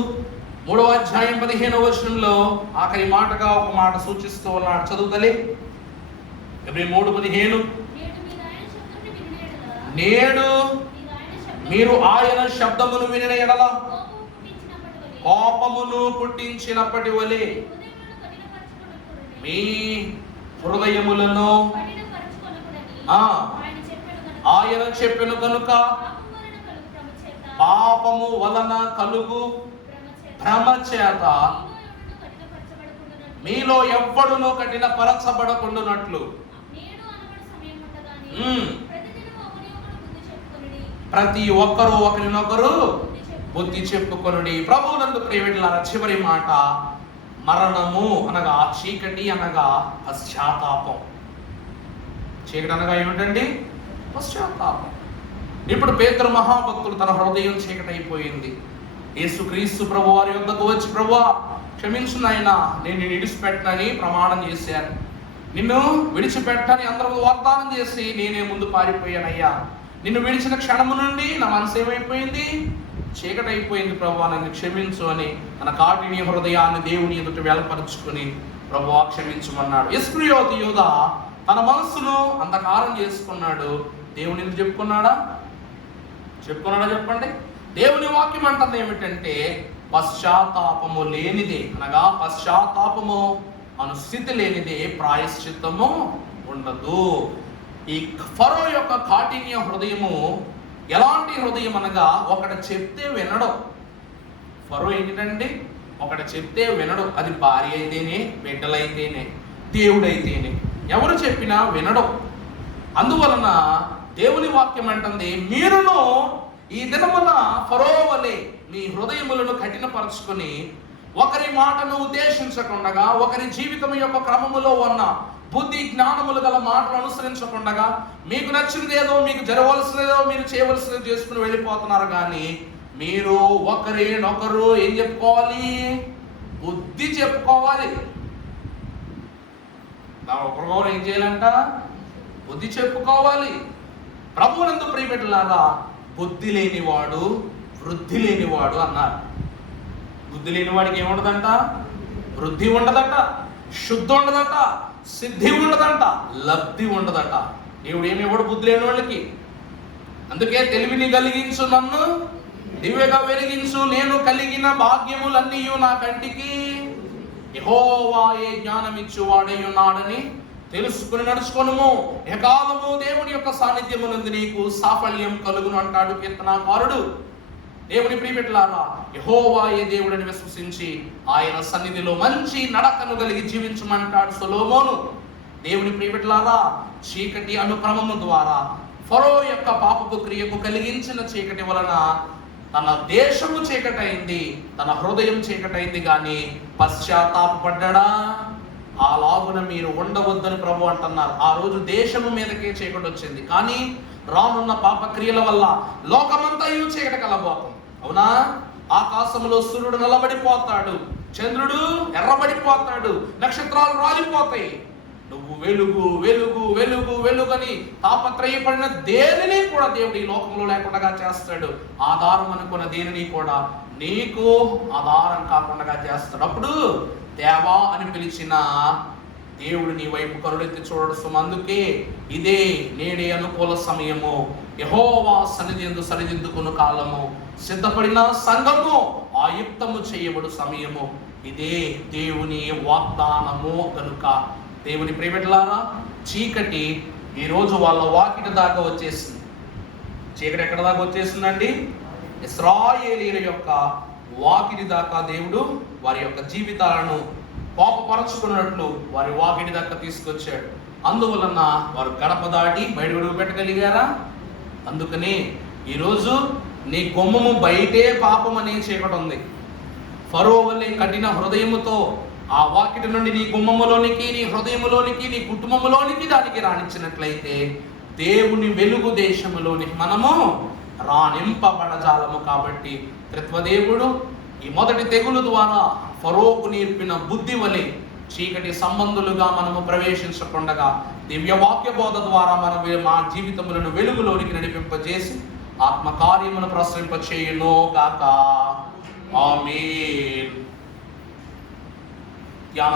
3వ అధ్యాయం 15వ వచనంలో ఆఖరి మాటగా ఒక మాట సూచిస్తూ ఉన్నాడు. చదువుతలే హెబ్రీ 3:15. నేడు మీరు ఆయన శబ్దమును వినిన ఎడల కోపమును పుట్టించినప్పటి వలె మీ హృదయములను ఆయన చెప్పెను కనుక పాపము వలన కలుగు భ్రమ చేత మీలో ఎవ్వడునూ కఠినపరచబడకుండునట్లు ప్రతి ఒక్కరూ ఒకరినొకరు బుద్ధి చెప్పుకొనుడి. ప్రభువునందు ప్రియబిడ్డలారా, చివరి మాట మరణము అనగా చీకటి అనగా పశ్చాత్తాపం. చీకటి అనగా ఏమిటండి? పశ్చాత్తాపం. ఇప్పుడు పేతురు మహాభక్తుడు తన హృదయం చీకటైపోయింది. యేసుక్రీస్తు ప్రభు వారి యొద్దకు వచ్చి, ప్రభువా క్షమించు నాయనా, నేను నిన్ను విడిచిపెట్టనని ప్రమాణం చేశాను, నిన్ను విడిచిపెట్టని అందరూ వాగ్దానం చేసి నేనే ముందు పారిపోయానయ్యా, నిన్ను విడిచిన క్షణము నుండి నా మనసు ఏమైపోయింది? చీకటైపోయింది ప్రభువా, నన్ను క్షమించు అని తన కాఠిన్య హృదయాన్ని దేవుని ఎదుట వెలపరుచుకుని ప్రభువా క్షమించమన్నాడు. ఇస్కరియోతు యూద తన మనస్సును అంధకారం చేసుకున్నాడు. దేవుని ఎందుకు చెప్పుకున్నాడా? చెప్పండి. దేవుని వాక్యం అంటుంది ఏమిటంటే పశ్చాత్తాపము లేనిదే అనగా పశ్చాత్తాపము అను స్థితి లేనిదే ప్రాయశ్చిత్తము ఉండదు. ఈ ఫరో యొక్క కాఠిన్య హృదయము ఎలాంటి హృదయం అనగా ఒకటి చెప్తే వినడం. ఫరో ఏంటండి? ఒకటి చెప్తే వినడం. అది భార్య అయితేనే, బిడ్డలైతేనే, దేవుడైతేనే, ఎవరు చెప్పినా వినడం. అందువలన దేవుని వాక్యం అంటుంది, మీరును ఈ దినమున ఫరో వలె మీ హృదయములను కఠినపరచుకొని ఒకరి మాటను ఉద్దేశించకుండగా, ఒకరి జీవితం యొక్క క్రమములో ఉన్న బుద్ధి జ్ఞానములు గల మాటలు అనుసరించకుండగా, మీకు నచ్చినదేదో, మీకు జరగవలసినదేదో మీరు చేయవలసినది చేసుకుని వెళ్ళిపోతున్నారు. కానీ మీరు ఒకరినొకరు ఏం చెప్పుకోవాలి? బుద్ధి చెప్పుకోవాలి. ఒకరికొకరు ఏం చేయాలంట? బుద్ధి చెప్పుకోవాలి. ప్రభువునందు ప్రియబిడ్డలారా, బుద్ధి లేనివాడు వృద్ధి లేనివాడు అన్నారు. బుద్ధి లేనివాడికి ఏముండదంట? వృద్ధి ఉండదట, శుద్ధి ఉండదట, సిద్ధి ఉండదంట, లబ్ధి ఉండదట. దేవుడు ఏమి ఇవ్వడు బుద్ధి లేని వాళ్ళకి. అందుకే తెలివిని కలిగించు, నన్ను దివ్యగా వెలిగించు, నేను కలిగిన భాగ్యములన్నీ నా కంటికి యెహోవాయే జ్ఞానమిచ్చు వాడై ఉన్నాడని తెలుసుకుని నడుచుకొనుము. ఎకాలము దేవుని యొక్క సాన్నిధ్యమునందు నీకు సాఫల్యం కలుగును అంటాడు కీర్తనాకారుడు. దేవుని ప్రియబిడ్డలారా, యెహోవాయే దేవుడని విశ్వసించి ఆయన సన్నిధిలో మంచి నడకను కలిగి జీవించమంటాడు సొలొమోను. దేవుని ప్రియబిడ్డలారా, చీకటి అనుక్రమము ద్వారా ఫరో యొక్క పాపపు క్రియకు కలిగించిన చీకటి వలన తన దేశము చీకటైంది, తన హృదయం చీకటైంది. కానీ పశ్చాత్తాపడ్డా? అలాగున మీరు ఉండవద్దని ప్రభు అంటున్నారు. ఆ రోజు దేశము మీదకే చీకటి వచ్చింది, కానీ రానున్న పాప క్రియల వల్ల లోకమంతయు చీకటి కలబోతుంది. అవునా? ఆకాశంలో సూర్యుడు నల్లబడిపోతాడు, చంద్రుడు ఎర్రబడిపోతాడు, నక్షత్రాలు రాలిపోతాయి. నువ్వు వెలుగు వెలుగు వెలుగు వెలుగని తాపత్రయపడిన దేనిని కూడా దేవుడు ఈ లోకంలో లేకుండా చేస్తాడు. ఆధారం అనుకున్న దేనిని కూడా నీకు ఆధారం కాకుండా చేస్తాడు. అప్పుడు దేవా అని పిలిచిన దేవుడు నీ వైపు కరుణెత్తి చూడడం. అందుకే ఇదే నేడే అనుకూల సమయము, యెహోవా సన్నిధి యందు సరిదిద్దుకున్న కాలము, సిద్ధపడిన సంఘము ఆయుక్తము చేయబడు సమయము. ఇదే దేవుని వాగ్దానము కనుక దేవుని ప్రియబిడ్డలారా, చీకటి ఈరోజు వాళ్ళ వాకిటి దాకా వచ్చేసింది. చీకటి ఎక్కడ దాకా వచ్చేసిందండి? ఇశ్రాయేలీయుల యొక్క వాకిటి దాకా దేవుడు వారి యొక్క జీవితాలను కోపపరచుకున్నట్లు వారి వాకిటి దాకా తీసుకొచ్చాడు. అందువలన వారు గడప దాటి బయట గడుగు పెట్టగలిగారా? అందుకని ఈరోజు నీ గుమ్మము బయటే పాపం అనే చీకటి ఉంది. ఫరో వలె కఠిన హృదయముతో ఆ వాకిటి నుండి నీ గుమ్మములోనికి, నీ హృదయములోనికి, నీ కుటుంబములోనికి దానికి రాణించినట్లయితే దేవుని వెలుగు దేశములోనికి మనము రాణింపబడజాలము. కాబట్టి త్రిత్వదేవుడు ఈ మొదటి తెగులు ద్వారా ఫరోకు నేర్పిన బుద్ధి వలె చీకటి సంబంధులుగా మనము ప్రవేశించకుండగా దివ్య వాక్య బోధ ద్వారా మా జీవితములను వెలుగులోనికి నడిపింపజేసి ఆత్మకార్యమును ప్రసరింపచేయును గాక. ఆమేన్.